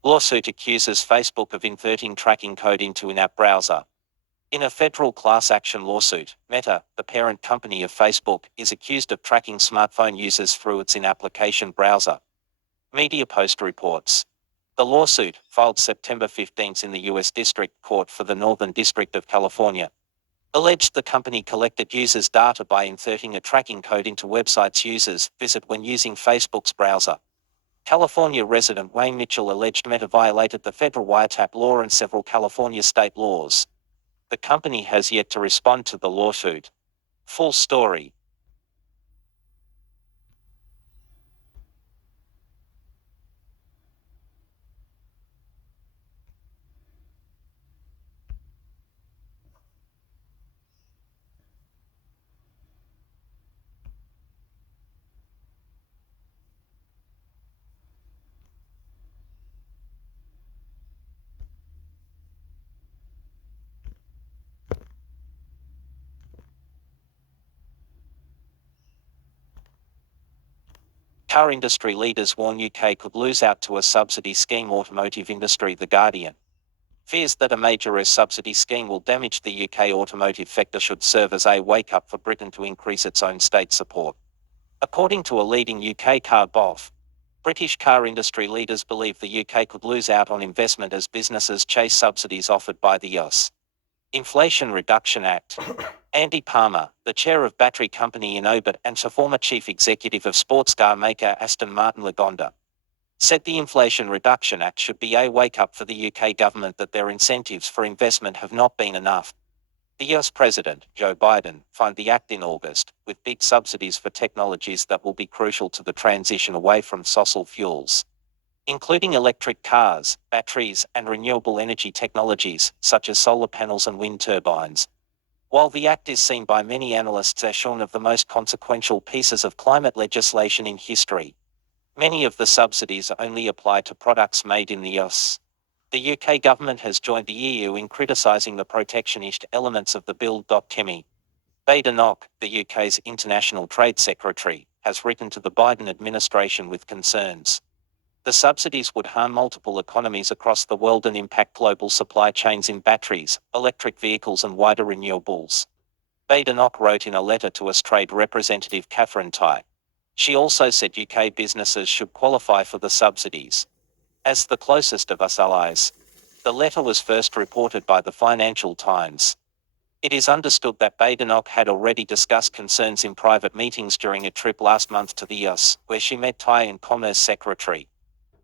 Lawsuit accuses Facebook of inverting tracking code into in-app browser. In a federal class action lawsuit, Meta, the parent company of Facebook, is accused of tracking smartphone users through its in-application browser. MediaPost reports. The lawsuit, filed September 15 in the U.S. District Court for the Northern District of California, alleged the company collected users' data by inserting a tracking code into websites users visit when using Facebook's browser. California resident Wayne Mitchell alleged Meta violated the federal wiretap law and several California state laws. The company has yet to respond to the lawsuit. Full story. Car industry leaders warn UK could lose out to a subsidy scheme. Automotive industry. The Guardian fears that a major subsidy scheme will damage the UK automotive sector should serve as a wake-up for Britain to increase its own state support. According to a leading UK car boff, British car industry leaders believe the UK could lose out on investment as businesses chase subsidies offered by the US Inflation Reduction Act. Andy Palmer, the chair of battery company Inobit and a former chief executive of sports car maker Aston Martin Lagonda, said the Inflation Reduction Act should be a wake-up for the UK government that their incentives for investment have not been enough. The US President, Joe Biden, signed the act in August, with big subsidies for technologies that will be crucial to the transition away from fossil fuels, including electric cars, batteries, and renewable energy technologies, such as solar panels and wind turbines. While the act is seen by many analysts as one of the most consequential pieces of climate legislation in history, many of the subsidies only apply to products made in the US. The UK government has joined the EU in criticising the protectionist elements of the bill. Kemi Badenoch, the UK's International Trade Secretary, has written to the Biden administration with concerns. The subsidies would harm multiple economies across the world and impact global supply chains in batteries, electric vehicles and wider renewables. Badenoch wrote in a letter to US Trade Representative Catherine Tai. She also said UK businesses should qualify for the subsidies. As the closest of US allies, the letter was first reported by the Financial Times. It is understood that Badenoch had already discussed concerns in private meetings during a trip last month to the US, where she met Tai and Commerce Secretary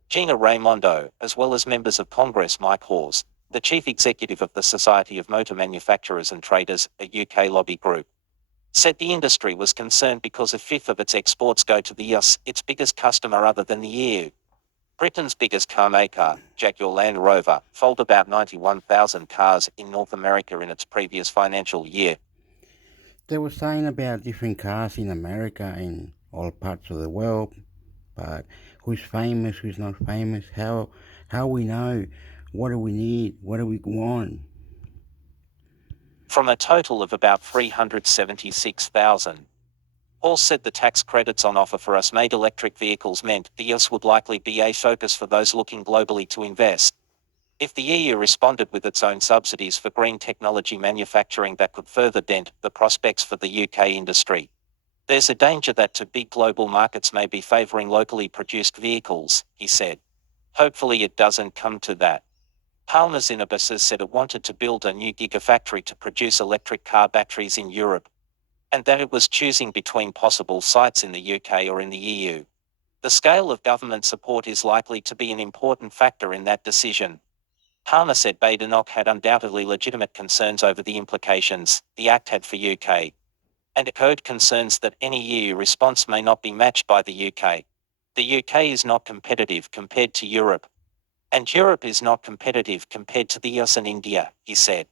Gina Raimondo, as well as members of Congress. Mike Hawes, the chief executive of the Society of Motor Manufacturers and Traders, a UK lobby group, said the industry was concerned because a fifth of its exports go to the US, its biggest customer other than the EU. Britain's biggest car maker, Jaguar Land Rover, sold about 91,000 cars in North America in its previous financial year. They were saying about different cars in America and all parts of the world, but who's famous, who's not famous, how we know, what do we need, what do we want? From a total of about 376,000. Hall said the tax credits on offer for US-made electric vehicles meant the US would likely be a focus for those looking globally to invest. If the EU responded with its own subsidies for green technology manufacturing, that could further dent the prospects for the UK industry. There's a danger that too big global markets may be favouring locally produced vehicles, he said. Hopefully it doesn't come to that. Palmer's Inobis said it wanted to build a new gigafactory to produce electric car batteries in Europe, and that it was choosing between possible sites in the UK or in the EU. The scale of government support is likely to be an important factor in that decision. Palmer said Badenoch had undoubtedly legitimate concerns over the implications the act had for UK, and echoed concerns that any EU response may not be matched by the UK. The UK is not competitive compared to Europe, and Europe is not competitive compared to the US and India, he said.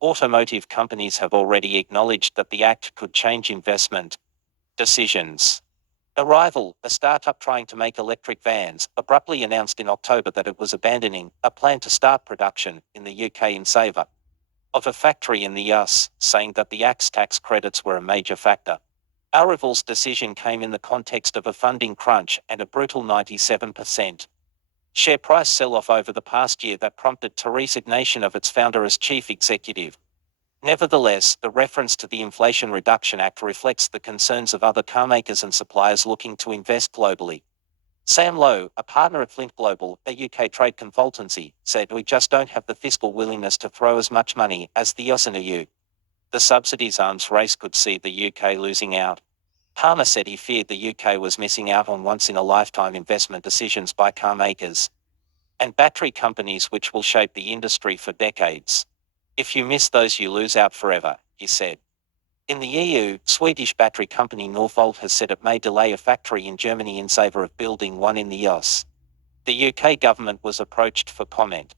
Automotive companies have already acknowledged that the act could change investment decisions. Arrival, a startup trying to make electric vans, abruptly announced in October that it was abandoning a plan to start production in the UK in favour of a factory in the US, saying that the act's tax credits were a major factor. Arrival's decision came in the context of a funding crunch and a brutal 97% Share price sell-off over the past year that prompted to resignation of its founder as chief executive. Nevertheless, the reference to the Inflation Reduction Act reflects the concerns of other carmakers and suppliers looking to invest globally. Sam Lowe, a partner at Flint Global, a UK trade consultancy, said, "We just don't have the fiscal willingness to throw as much money as the US and EU. The subsidies arms race could see the UK losing out." Palmer said he feared the UK was missing out on once-in-a-lifetime investment decisions by car makers and battery companies which will shape the industry for decades. "If you miss those, you lose out forever," he said. In the EU, Swedish battery company Northvolt has said it may delay a factory in Germany in favour of building one in the US. The UK government was approached for comment.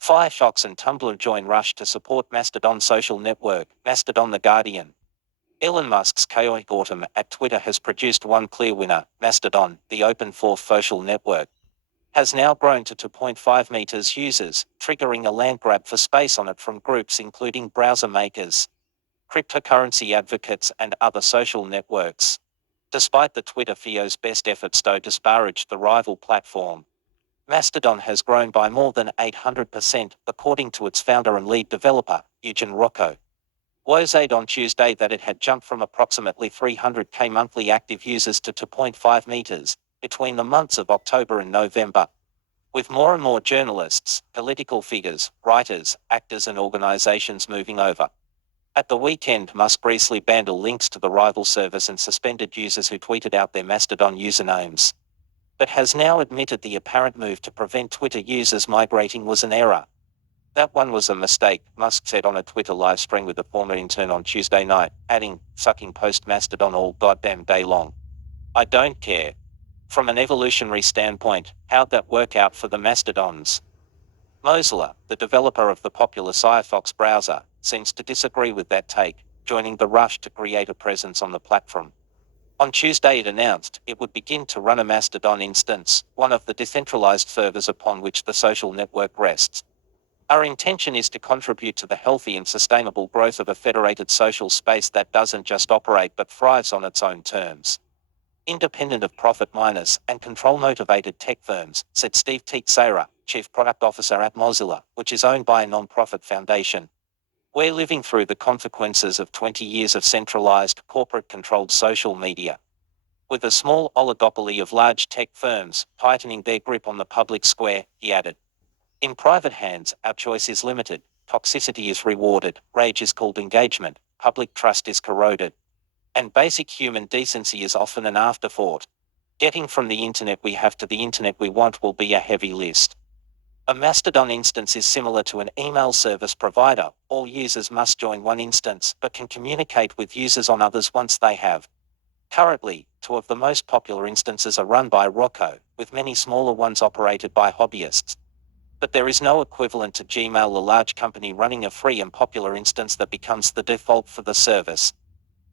Firefox and Tumblr join rush to support Mastodon social network, Mastodon. The Guardian. Elon Musk's chaotic autumn at Twitter has produced one clear winner. Mastodon, the open fourth social network, has now grown to 2.5 meters users, triggering a land grab for space on it from groups including browser makers, cryptocurrency advocates, and other social networks. Despite the Twitter FIO's best efforts to disparage the rival platform, Mastodon has grown by more than 800%, according to its founder and lead developer, Eugen Rocco. Woe said on Tuesday that it had jumped from approximately 300k monthly active users to 2.5 meters between the months of October and November, with more and more journalists, political figures, writers, actors and organizations moving over. At the weekend, Musk briefly banned all links to the rival service and suspended users who tweeted out their Mastodon usernames, but has now admitted the apparent move to prevent Twitter users migrating was an error. "That one was a mistake," Musk said on a Twitter live stream with a former intern on Tuesday night, adding, "Sucking post Mastodon all goddamn day long. I don't care. From an evolutionary standpoint, how'd that work out for the Mastodons?" Mozilla, the developer of the popular Firefox browser, seems to disagree with that take, joining the rush to create a presence on the platform. On Tuesday it announced it would begin to run a Mastodon instance, one of the decentralized servers upon which the social network rests. "Our intention is to contribute to the healthy and sustainable growth of a federated social space that doesn't just operate but thrives on its own terms, independent of profit miners and control-motivated tech firms," said Steve Teixeira, Chief Product Officer at Mozilla, which is owned by a non-profit foundation. "We're living through the consequences of 20 years of centralized, corporate-controlled social media, with a small oligopoly of large tech firms tightening their grip on the public square," he added. "In private hands, our choice is limited, toxicity is rewarded, rage is called engagement, public trust is corroded, and basic human decency is often an afterthought. Getting from the internet we have to the internet we want will be a heavy list." A Mastodon instance is similar to an email service provider. All users must join one instance but can communicate with users on others once they have. Currently, 2 of the most popular instances are run by Rocco, with many smaller ones operated by hobbyists. But there is no equivalent to Gmail, a large company running a free and popular instance that becomes the default for the service.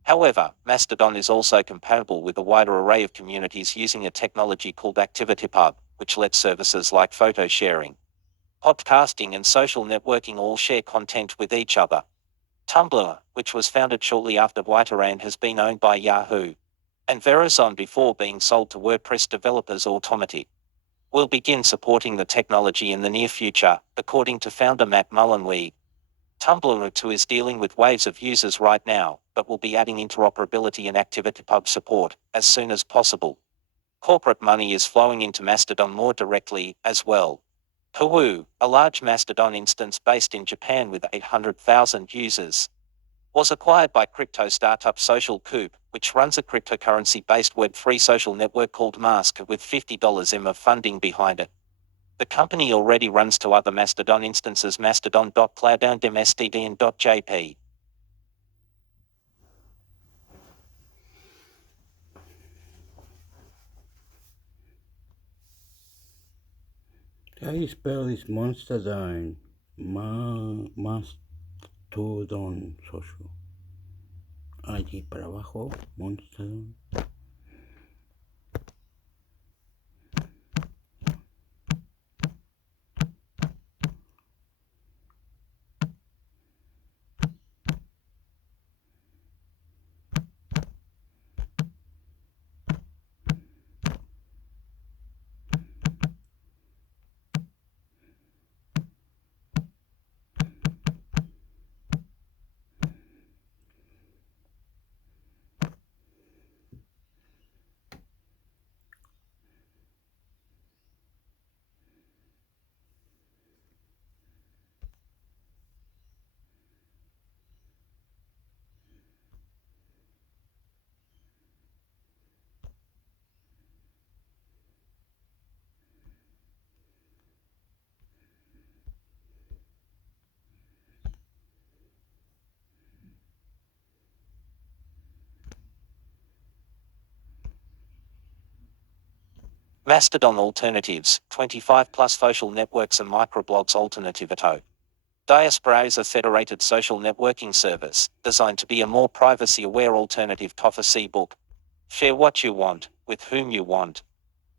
However, Mastodon is also compatible with a wider array of communities using a technology called ActivityPub, which lets services like photo sharing, podcasting and social networking all share content with each other. Tumblr, which was founded shortly after Whiteran, has been owned by Yahoo and Verizon before being sold to WordPress developers Automatic, will begin supporting the technology in the near future, according to founder Matt Mullenweg. Tumblr too is dealing with waves of users right now, but will be adding interoperability and ActivityPub support as soon as possible. Corporate money is flowing into Mastodon more directly as well. Hawoo, a large Mastodon instance based in Japan with 800,000 users, was acquired by crypto startup Social Coup, which runs a cryptocurrency-based Web3 social network called Mask with $50 of funding behind it. The company already runs 2 other Mastodon instances, Mastodon.cloud and MSTD and .jp. How you spell this Mastodon? Mastodon social. Allí para abajo, Mastodon. Mastodon alternatives, 25 plus social networks and microblogs alternativito. Diaspora is a federated social networking service designed to be a more privacy-aware alternative to a book. Share what you want, with whom you want.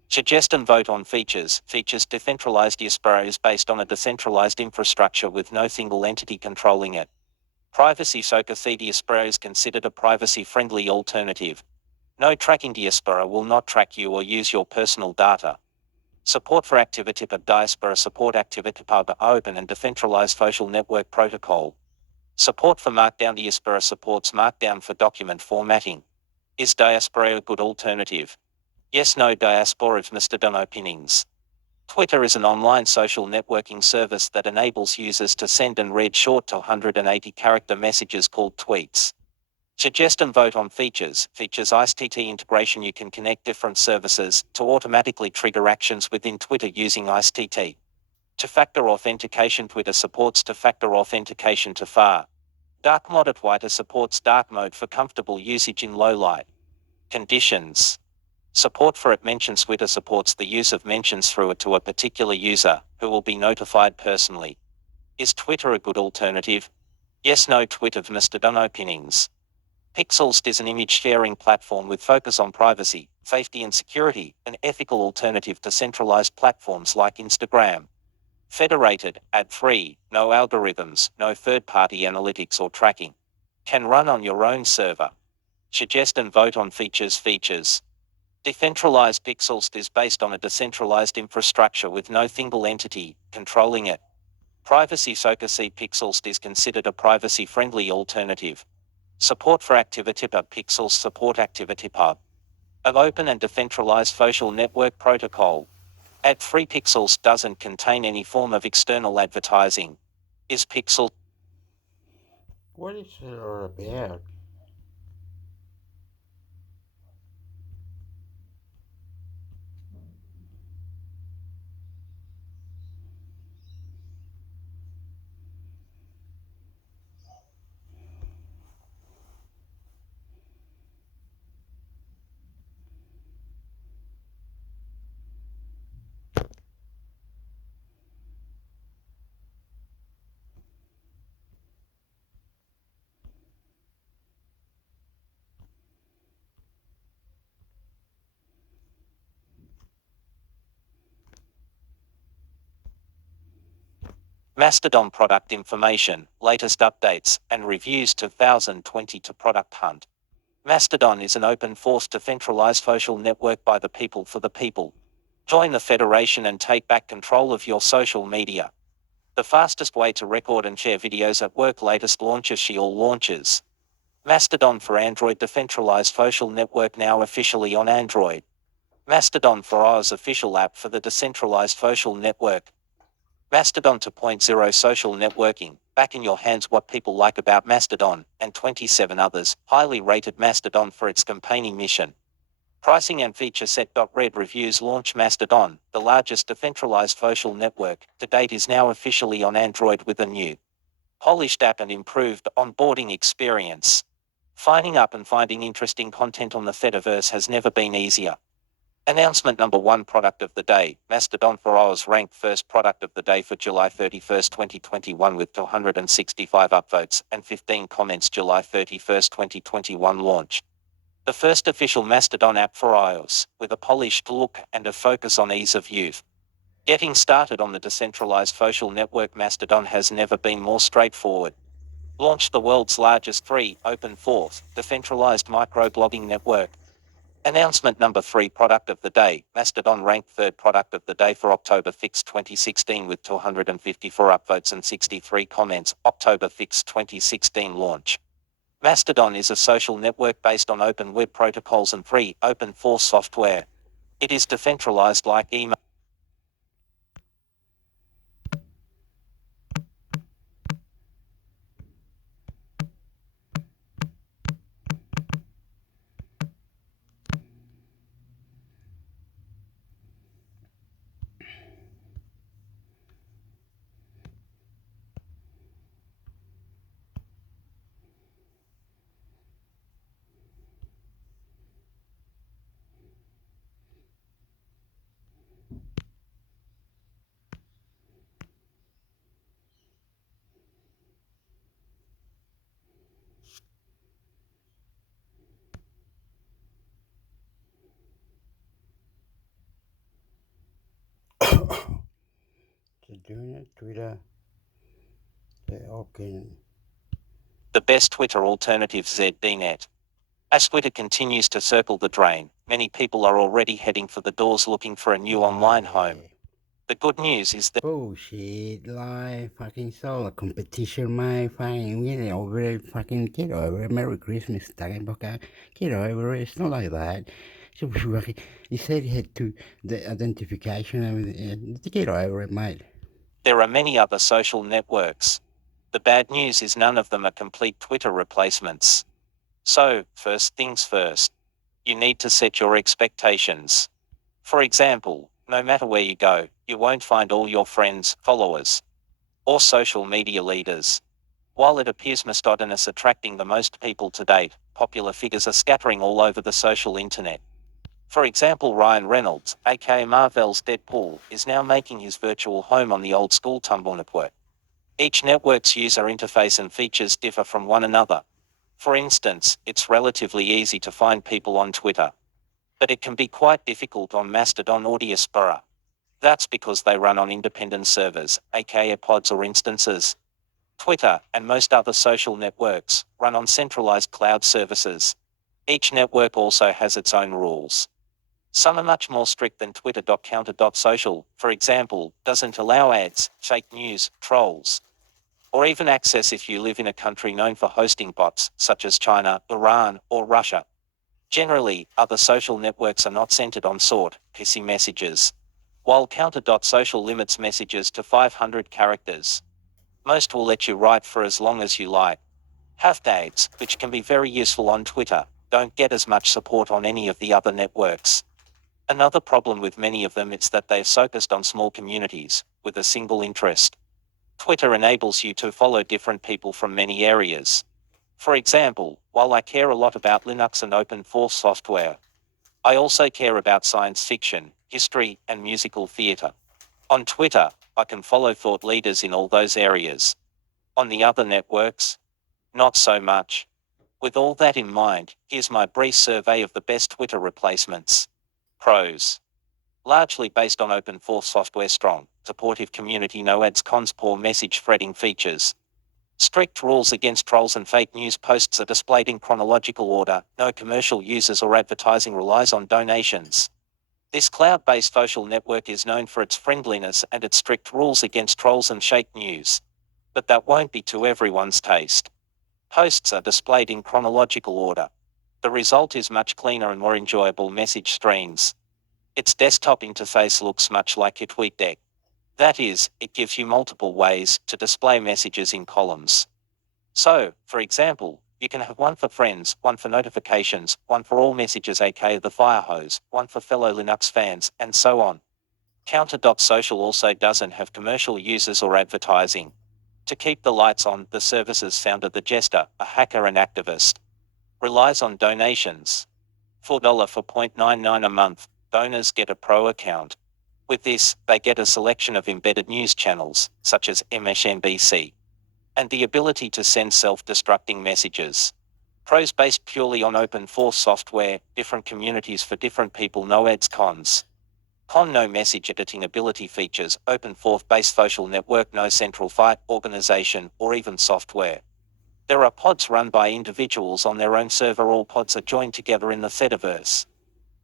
Suggest and vote on features. Features decentralized diaspora is based on a decentralized infrastructure with no single entity controlling it. Privacy Socathi diaspora is considered a privacy-friendly alternative. No tracking diaspora will not track you or use your personal data. Support for ActivityPub diaspora support ActivityPub open and decentralized social network protocol. Support for Markdown diaspora supports Markdown for document formatting. Is diaspora a good alternative? Yes, no. Diaspora of Mastodon opinions. Twitter is an online social networking service that enables users to send and read short to 180 character messages called tweets. Suggest and vote on features. Features ICT integration. You can connect different services to automatically trigger actions within Twitter using ICT. Two-factor authentication. Twitter supports two-factor authentication to far. Dark mode at Twitter supports dark mode for comfortable usage in low light conditions. Support for it mentions. Twitter supports the use of mentions through it to a particular user, who will be notified personally. Is Twitter a good alternative? Yes, no. Twitter of Mastodon opinions. Pixels is an image sharing platform with focus on privacy, safety and security, an ethical alternative to centralized platforms like Instagram. Federated, ad-free, no algorithms, no third-party analytics or tracking. Can run on your own server. Suggest and vote on features. Features. Decentralized Pixels is based on a decentralized infrastructure with no single entity controlling it. Privacy Socathi Pixels is considered a privacy-friendly alternative. Support for ActivityPub Pixels support ActivityPub. Of open and decentralized social network protocol. Ad-free Pixels doesn't contain any form of external advertising. Is Pixel? What is it all about? Mastodon product information, latest updates, and reviews 2020 to Product Hunt. Mastodon is an open-source decentralized social network by the people for the people. Join the federation and take back control of your social media. The fastest way to record and share videos at work. Latest launches. Shield launches. Mastodon for Android decentralized social network now officially on Android. Mastodon for iOS official app for the decentralized social network. Mastodon 2.0 social networking, back in your hands. What people like about Mastodon, and 27 others, highly rated Mastodon for its campaigning mission. Pricing and feature set. Red reviews launch Mastodon, the largest decentralized social network, to date is now officially on Android with a new, polished app and improved onboarding experience. Finding up and finding interesting content on the Fediverse has never been easier. Announcement number 1, product of the day. Mastodon for iOS ranked first product of the day for July 31st, 2021 with 265 upvotes and 15 comments. July 31st, 2021 launch. The first official Mastodon app for iOS, with a polished look and a focus on ease of use. Getting started on the decentralized social network Mastodon has never been more straightforward. Launched the world's largest free, open source, decentralized microblogging network. Announcement number 3, product of the day. Mastodon ranked third product of the day for October 6, 2016 with 254 upvotes and 63 comments. October 6, 2016 launch. Mastodon is a social network based on open web protocols and free, open source software. It is decentralized like email. So doing it, Twitter, okay. The best Twitter alternative ZDNet. As Twitter continues to circle the drain, many people are already heading for the doors looking for a new online home. The good news is that bullshit, like fucking solo competition, my fucking get over it, fucking get over it. Merry Christmas, time, okay? Get over it. It's not like that. So he said he had to the identification and everything. Get over it, mate. there are many other social networks. The bad news is none of them are complete Twitter replacements. So, first things first. You need to set your expectations. For example, no matter where you go, you won't find all your friends, followers, or social media leaders. While it appears Mastodon is attracting the most people to date, popular figures are scattering all over the social internet. For example, Ryan Reynolds, aka Marvel's Deadpool, is now making his virtual home on the old school Tumblr network. Each network's user interface and features differ from one another. For instance, it's relatively easy to find people on Twitter, but it can be quite difficult on Mastodon or Diaspora. That's because they run on independent servers, aka pods or instances. Twitter, and most other social networks, run on centralized cloud services. Each network also has its own rules. Some are much more strict than Twitter.counter.social, for example, doesn't allow ads, fake news, trolls, or even access if you live in a country known for hosting bots, such as China, Iran, or Russia. Generally, other social networks are not centered on short, pissy messages, while Counter.social limits messages to 500 characters. Most will let you write for as long as you like. Hashtags, which can be very useful on Twitter, don't get as much support on any of the other networks. Another problem with many of them is that they're focused on small communities, with a single interest. Twitter enables you to follow different people from many areas. For example, while I care a lot about Linux and open source software, I also care about science fiction, history, and musical theatre. On Twitter, I can follow thought leaders in all those areas. On the other networks, not so much. With all that in mind, here's my brief survey of the best Twitter replacements. Pros. Largely based on open source software, strong, supportive community, no ads, cons, poor message threading features. Strict rules against trolls and fake news posts are displayed in chronological order, no commercial users or advertising, relies on donations. This cloud-based social network is known for its friendliness and its strict rules against trolls and fake news. But that won't be to everyone's taste. Posts are displayed in chronological order. The result is much cleaner and more enjoyable message streams. Its desktop interface looks much like your TweetDeck. That is, it gives you multiple ways to display messages in columns. So, for example, you can have one for friends, one for notifications, one for all messages aka the fire hose, one for fellow Linux fans, and so on. Counter.social also doesn't have commercial users or advertising. To keep the lights on, the service's founder, the Jester, a hacker and activist, relies on donations. $4 for 0.99 a month. donors get a pro account. With this, they get a selection of embedded news channels, such as MSNBC, and the ability to send self-destructing messages. Pros based purely on open source software, different communities for different people. No ads. Cons. Con: no message editing ability features, open source based social network, no central fight, organization, or even software. There are pods run by individuals on their own server. All pods are joined together in the Fediverse.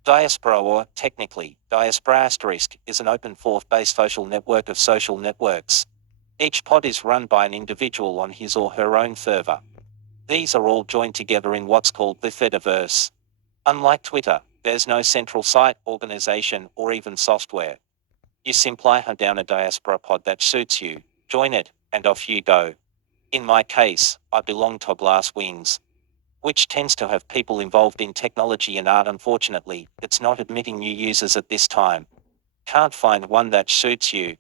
Diaspora, or technically, Diaspora *, is an open source based social network of social networks. Each pod is run by an individual on his or her own server. These are all joined together in what's called the Fediverse. Unlike Twitter, there's no central site, organization, or even software. You simply hunt down a diaspora pod that suits you, join it, and off you go. In my case, I belong to Glass Wings, which tends to have people involved in technology and art. Unfortunately, it's not admitting new users at this time. Can't find one that suits you?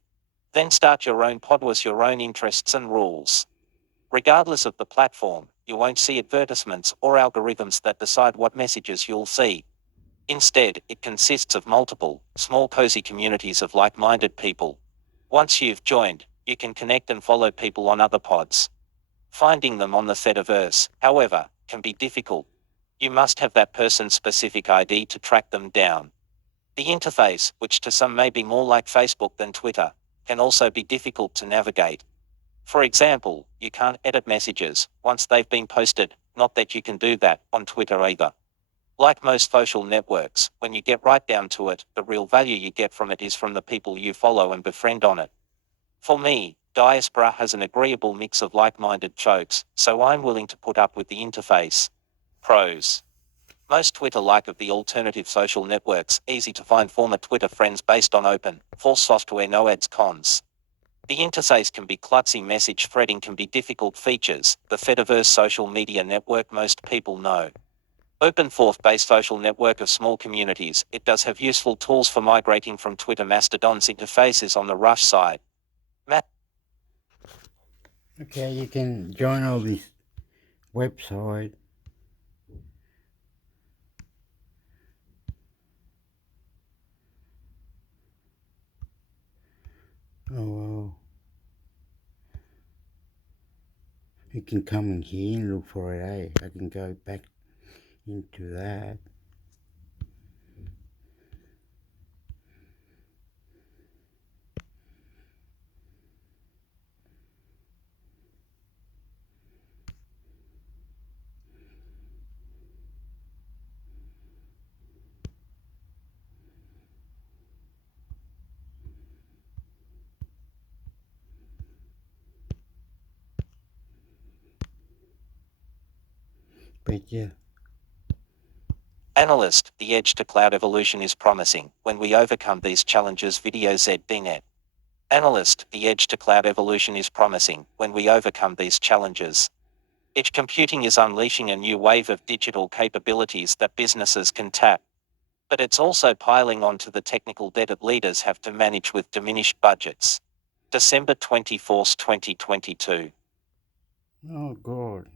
Then start your own pod with your own interests and rules. Regardless of the platform, you won't see advertisements or algorithms that decide what messages you'll see. Instead, it consists of multiple, small cozy communities of like-minded people. Once you've joined, you can connect and follow people on other pods. Finding them on the Fediverse, however, can be difficult. You must have that person's specific ID to track them down. The interface, which to some may be more like Facebook than Twitter, can also be difficult to navigate. For example, you can't edit messages once they've been posted, not that you can do that on Twitter either. Like most social networks, when you get right down to it, the real value you get from it is from the people you follow and befriend on it. For me, Diaspora has an agreeable mix of like-minded folks, so I'm willing to put up with the interface. Pros. Most Twitter-like of the alternative social networks, easy to find former Twitter friends based on open, source software. No ads. Cons. The interface can be klutzy, message threading can be difficult. Features. The Fediverse social media network most people know. Open source-based social network of small communities, it does have useful tools for migrating from Twitter Mastodon's interfaces on the Rush side. Okay, you can join all these websites. Oh well. You can come in here and look for it, eh? I can go back into that. But yeah. Analyst, the edge to cloud evolution is promising. When we overcome these challenges, video ZDNet. Analyst, the edge to cloud evolution is promising. When we overcome these challenges, edge computing is unleashing a new wave of digital capabilities that businesses can tap. But it's also piling onto the technical debt that leaders have to manage with diminished budgets. December 24th, 2022. Oh God.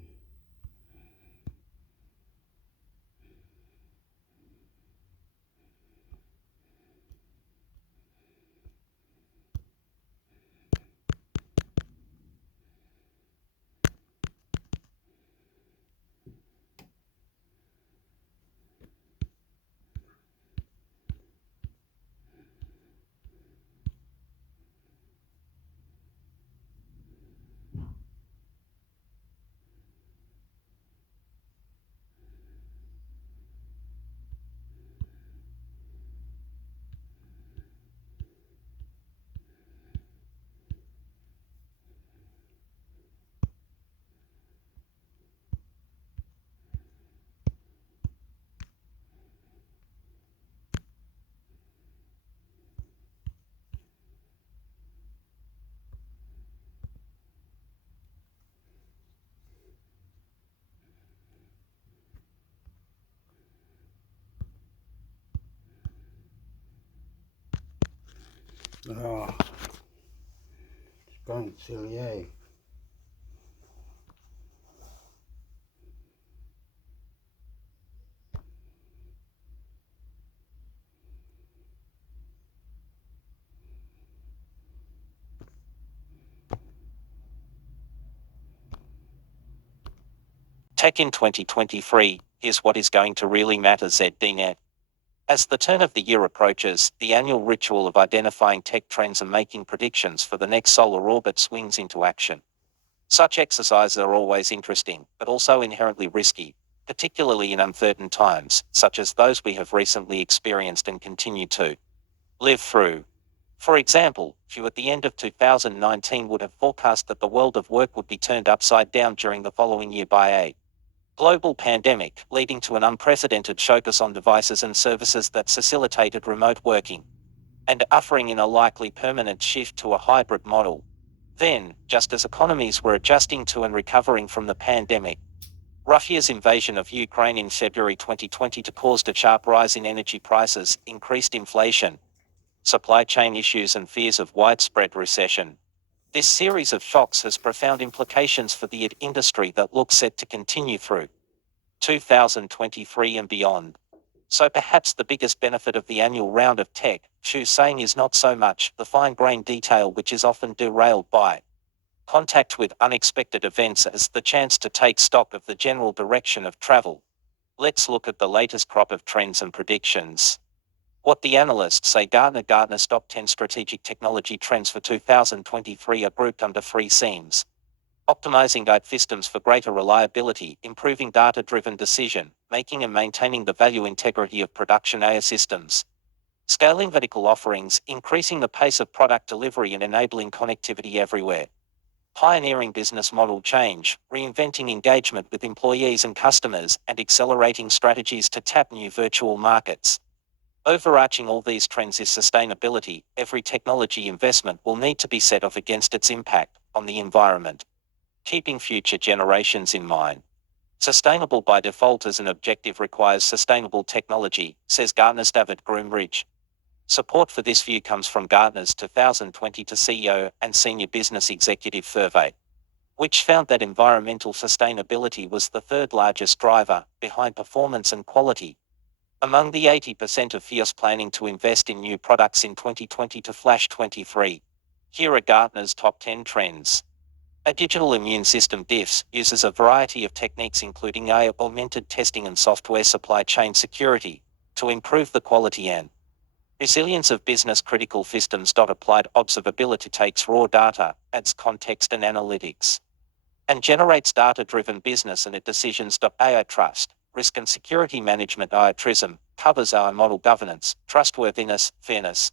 Oh, it's gone silly, eh? Tech in 2023, here's what is going to really matter. ZDNet. As the turn of the year approaches, the annual ritual of identifying tech trends and making predictions for the next solar orbit swings into action. Such exercises are always interesting, but also inherently risky, particularly in uncertain times, such as those we have recently experienced and continue to live through. For example, few at the end of 2019 would have forecast that the world of work would be turned upside down during the following year by a global pandemic, leading to an unprecedented focus on devices and services that facilitated remote working, and ushering in a likely permanent shift to a hybrid model. Then, just as economies were adjusting to and recovering from the pandemic, Russia's invasion of Ukraine in February 2020 caused a sharp rise in energy prices, increased inflation, supply chain issues and fears of widespread recession. This series of shocks has profound implications for the industry that looks set to continue through 2023 and beyond. So perhaps the biggest benefit of the annual round of tech, Shu saying, is not so much the fine-grained detail which is often derailed by contact with unexpected events as the chance to take stock of the general direction of travel. Let's look at the latest crop of trends and predictions. What the analysts say. Gartner's top 10 strategic technology trends for 2023 are grouped under three themes: optimizing data systems for greater reliability, improving data-driven decision making and maintaining the value integrity of production AI systems, scaling vertical offerings, increasing the pace of product delivery and enabling connectivity everywhere, pioneering business model change, reinventing engagement with employees and customers, and accelerating strategies to tap new virtual markets. Overarching all these trends is sustainability. Every technology investment will need to be set off against its impact on the environment, keeping future generations in mind. Sustainable by default as an objective requires sustainable technology, says Gartner's David Groomridge. Support for this view comes from Gartner's 2020 CEO and Senior Business Executive survey, which found that environmental sustainability was the third largest driver, behind performance and quality. Among the 80% of FIOS planning to invest in new products in 2020 to flash 23. Here are Gartner's top 10 trends. A digital immune system DIFS uses a variety of techniques including AI, augmented testing and software supply chain security to improve the quality and resilience of business critical systems. Applied observability takes raw data, adds context and analytics, and generates data-driven business and decisions. AI trust, risk and security management. AI TRISM covers AI model governance, trustworthiness, fairness,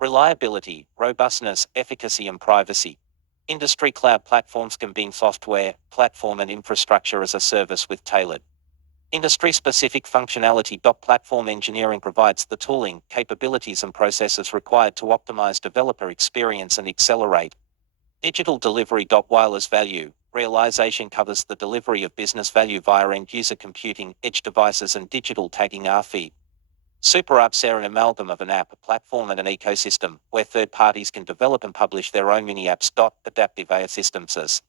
reliability, robustness, efficacy and privacy. Industry cloud platforms combine software, platform and infrastructure as a service with tailored industry-specific functionality. Platform engineering provides the tooling, capabilities and processes required to optimize developer experience and accelerate digital delivery. Wireless value realization covers the delivery of business value via end-user computing, edge devices and digital tagging. RFI Super apps are an amalgam of an app, a platform and an ecosystem, where third parties can develop and publish their own mini-apps. Adaptive AI systems as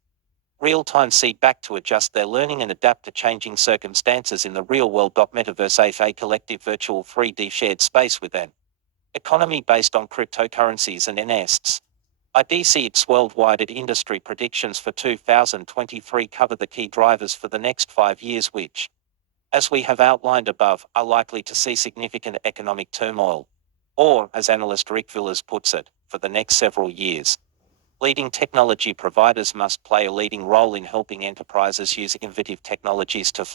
real-time feedback to adjust their learning and adapt to changing circumstances in the real world. Metaverse, a collective virtual 3D shared space with an economy based on cryptocurrencies and NFTs. IDC worldwide industry predictions for 2023 cover the key drivers for the next 5 years which, as we have outlined above, are likely to see significant economic turmoil, or, as analyst Rick Villers puts it, for the next several years. Leading technology providers must play a leading role in helping enterprises use innovative technologies to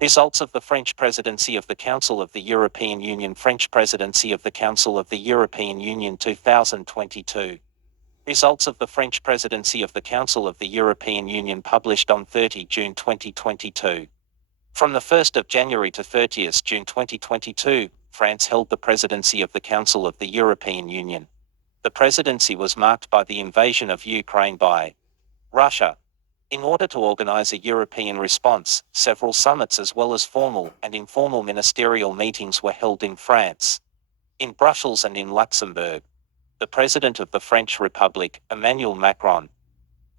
Results of the French Presidency of the Council of the European Union. French Presidency of the Council of the European Union 2022. Results of the French Presidency of the Council of the European Union published on 30 June 2022. From the 1st of January to 30th June 2022, France held the presidency of the Council of the European Union. The presidency was marked by the invasion of Ukraine by Russia. In order to organize a European response, several summits as well as formal and informal ministerial meetings were held in France, in Brussels and in Luxembourg. The President of the French Republic, Emmanuel Macron,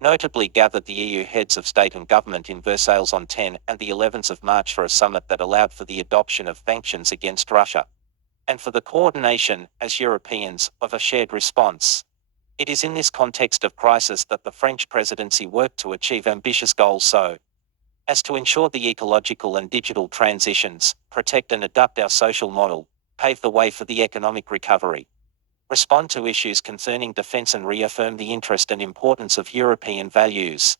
notably gathered the EU heads of state and government in Versailles on 10 and the 11th of March for a summit that allowed for the adoption of sanctions against Russia, and for the coordination, as Europeans, of a shared response. It is in this context of crisis that the French presidency worked to achieve ambitious goals so as to ensure the ecological and digital transitions, protect and adapt our social model, pave the way for the economic recovery, respond to issues concerning defence and reaffirm the interest and importance of European values.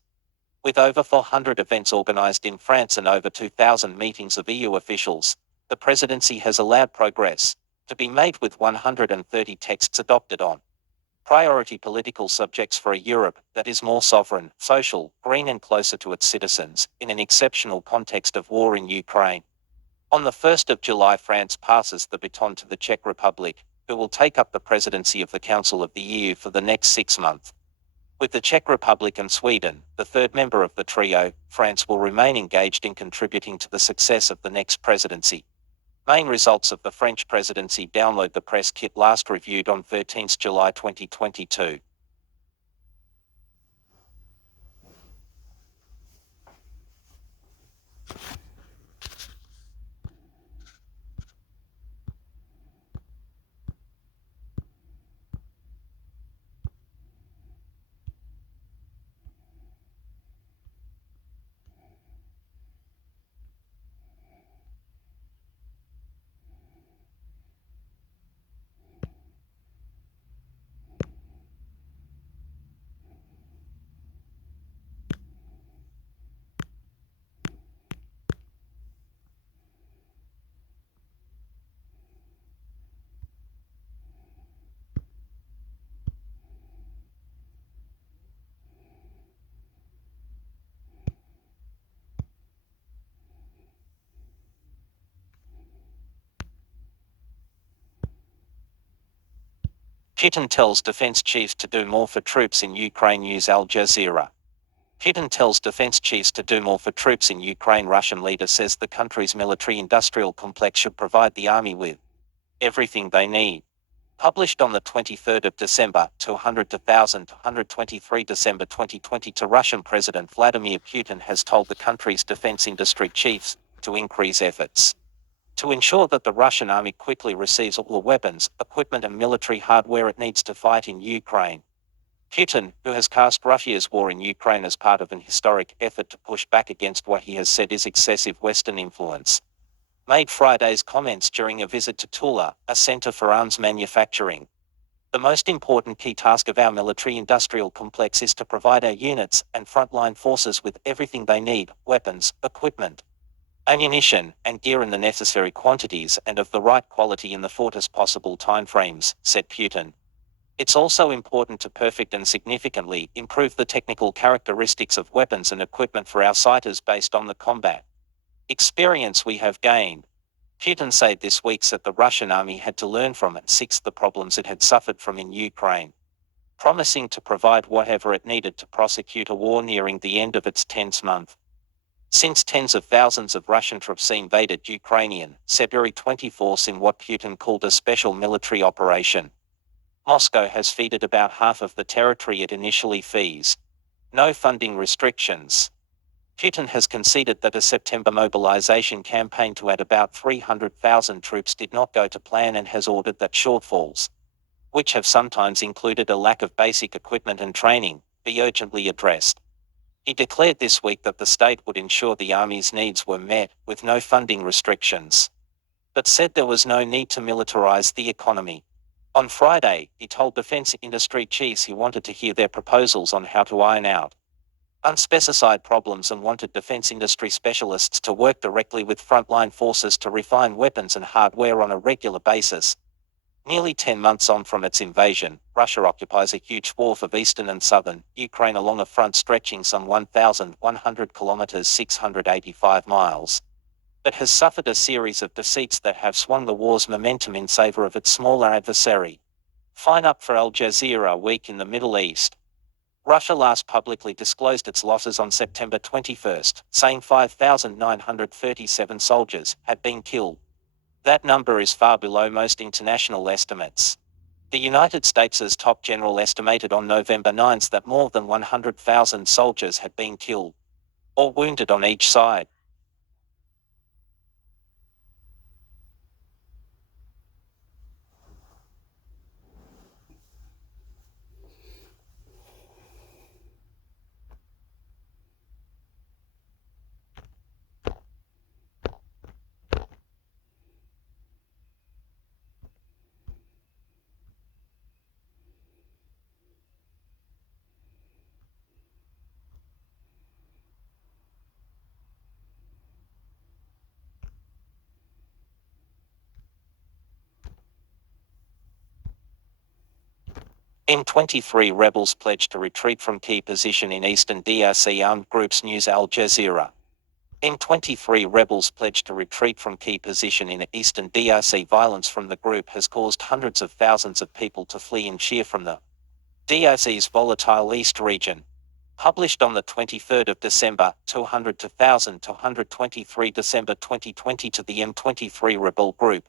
With over 400 events organised in France and over 2,000 meetings of EU officials, the presidency has allowed progress to be made with 130 texts adopted on priority political subjects for a Europe that is more sovereign, social, green and closer to its citizens, in an exceptional context of war in Ukraine. On the 1st of July, France passes the baton to the Czech Republic, who will take up the presidency of the Council of the EU for the next 6 months. With the Czech Republic and Sweden, the third member of the trio, France will remain engaged in contributing to the success of the next presidency. Main results of the French presidency. Download the press kit last reviewed on 13 July 2022. Putin tells defense chiefs to do more for troops in Ukraine. News Al Jazeera. Putin tells defense chiefs to do more for troops in Ukraine. Russian leader says the country's military-industrial complex should provide the army with everything they need. Published on the 23rd of December, 200-123 December 2022, Russian President Vladimir Putin has told the country's defense industry chiefs to increase efforts to ensure that the Russian army quickly receives all the weapons, equipment and military hardware it needs to fight in Ukraine. Putin, who has cast Russia's war in Ukraine as part of an historic effort to push back against what he has said is excessive Western influence, made Friday's comments during a visit to Tula, a center for arms manufacturing. The most important key task of our military-industrial complex is to provide our units and frontline forces with everything they need, weapons, equipment, ammunition, and gear in the necessary quantities and of the right quality in the shortest possible timeframes, said Putin. It's also important to perfect and significantly improve the technical characteristics of weapons and equipment for our fighters based on the combat experience we have gained. Putin said this week that the Russian army had to learn from and fix the problems it had suffered from in Ukraine, promising to provide whatever it needed to prosecute a war nearing the end of its 10th month. Since tens of thousands of Russian troops invaded Ukrainian, February 24th in what Putin called a special military operation, Moscow has ceded about half of the territory it initially seized. No funding restrictions. Putin has conceded that a September mobilization campaign to add about 300,000 troops did not go to plan and has ordered that shortfalls, which have sometimes included a lack of basic equipment and training, be urgently addressed. He declared this week that the state would ensure the army's needs were met, with no funding restrictions, but said there was no need to militarize the economy. On Friday, he told defense industry chiefs he wanted to hear their proposals on how to iron out unspecified problems and wanted defense industry specialists to work directly with frontline forces to refine weapons and hardware on a regular basis. Nearly 10 months on from its invasion, Russia occupies a huge swath of eastern and southern Ukraine along a front stretching some 1,100 kilometers 685 miles. It has suffered a series of defeats that have swung the war's momentum in favor of its smaller adversary. Fine up for Al Jazeera week in the Middle East. Russia last publicly disclosed its losses on September 21st, saying 5,937 soldiers had been killed. That number is far below most international estimates. The United States' top general estimated on November 9th that more than 100,000 soldiers had been killed or wounded on each side. M23 rebels pledged to retreat from key position in eastern DRC. Armed groups news Al Jazeera. M23 rebels pledged to retreat from key position in eastern DRC. Violence from the group has caused hundreds of thousands of people to flee and cheer from the DRC's volatile east region. Published on the 23rd of December, 200 to 1,223 December 2020 to the M23 rebel group,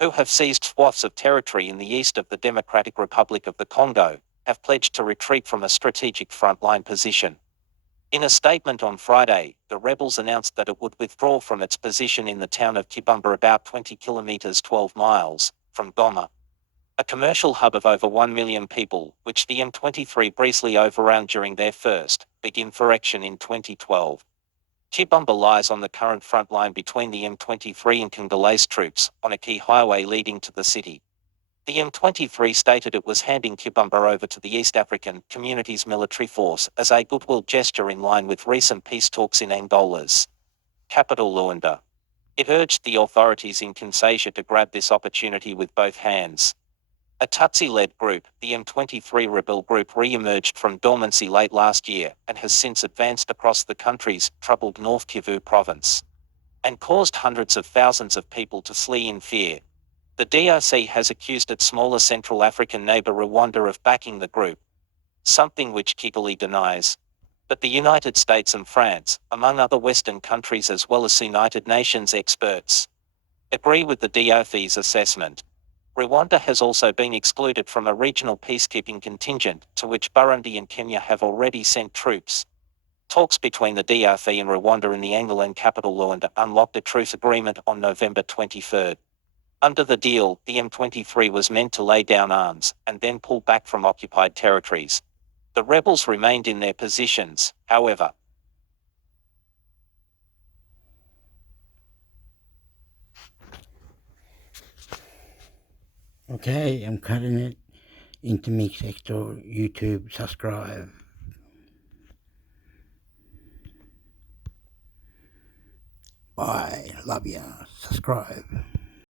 who have seized swaths of territory in the east of the Democratic Republic of the Congo, have pledged to retreat from a strategic frontline position. In a statement on Friday, the rebels announced that it would withdraw from its position in the town of Kibumba, about 20 kilometers 12 miles from Goma, a commercial hub of over 1 million people, which the M23 briefly overran during their first big insurrection in 2012. Kibumba lies on the current front line between the M23 and Congolese troops, on a key highway leading to the city. The M23 stated it was handing Kibumba over to the East African Community's military force as a goodwill gesture in line with recent peace talks in Angola's capital Luanda. It urged the authorities in Kinshasa to grab this opportunity with both hands. A Tutsi-led group, the M23 rebel group re-emerged from dormancy late last year and has since advanced across the country's troubled North Kivu province and caused hundreds of thousands of people to flee in fear. The DRC has accused its smaller Central African neighbor Rwanda of backing the group, something which Kigali denies. But the United States and France, among other Western countries as well as United Nations experts, agree with the DRC's assessment. Rwanda has also been excluded from a regional peacekeeping contingent, to which Burundi and Kenya have already sent troops. Talks between the DRC and Rwanda in the Angolan capital Luanda unlocked a truce agreement on November 23. Under the deal, the M23 was meant to lay down arms and then pull back from occupied territories. The rebels remained in their positions, however. Okay, I'm cutting it into Mix Sector, YouTube, subscribe. Bye, love ya, subscribe.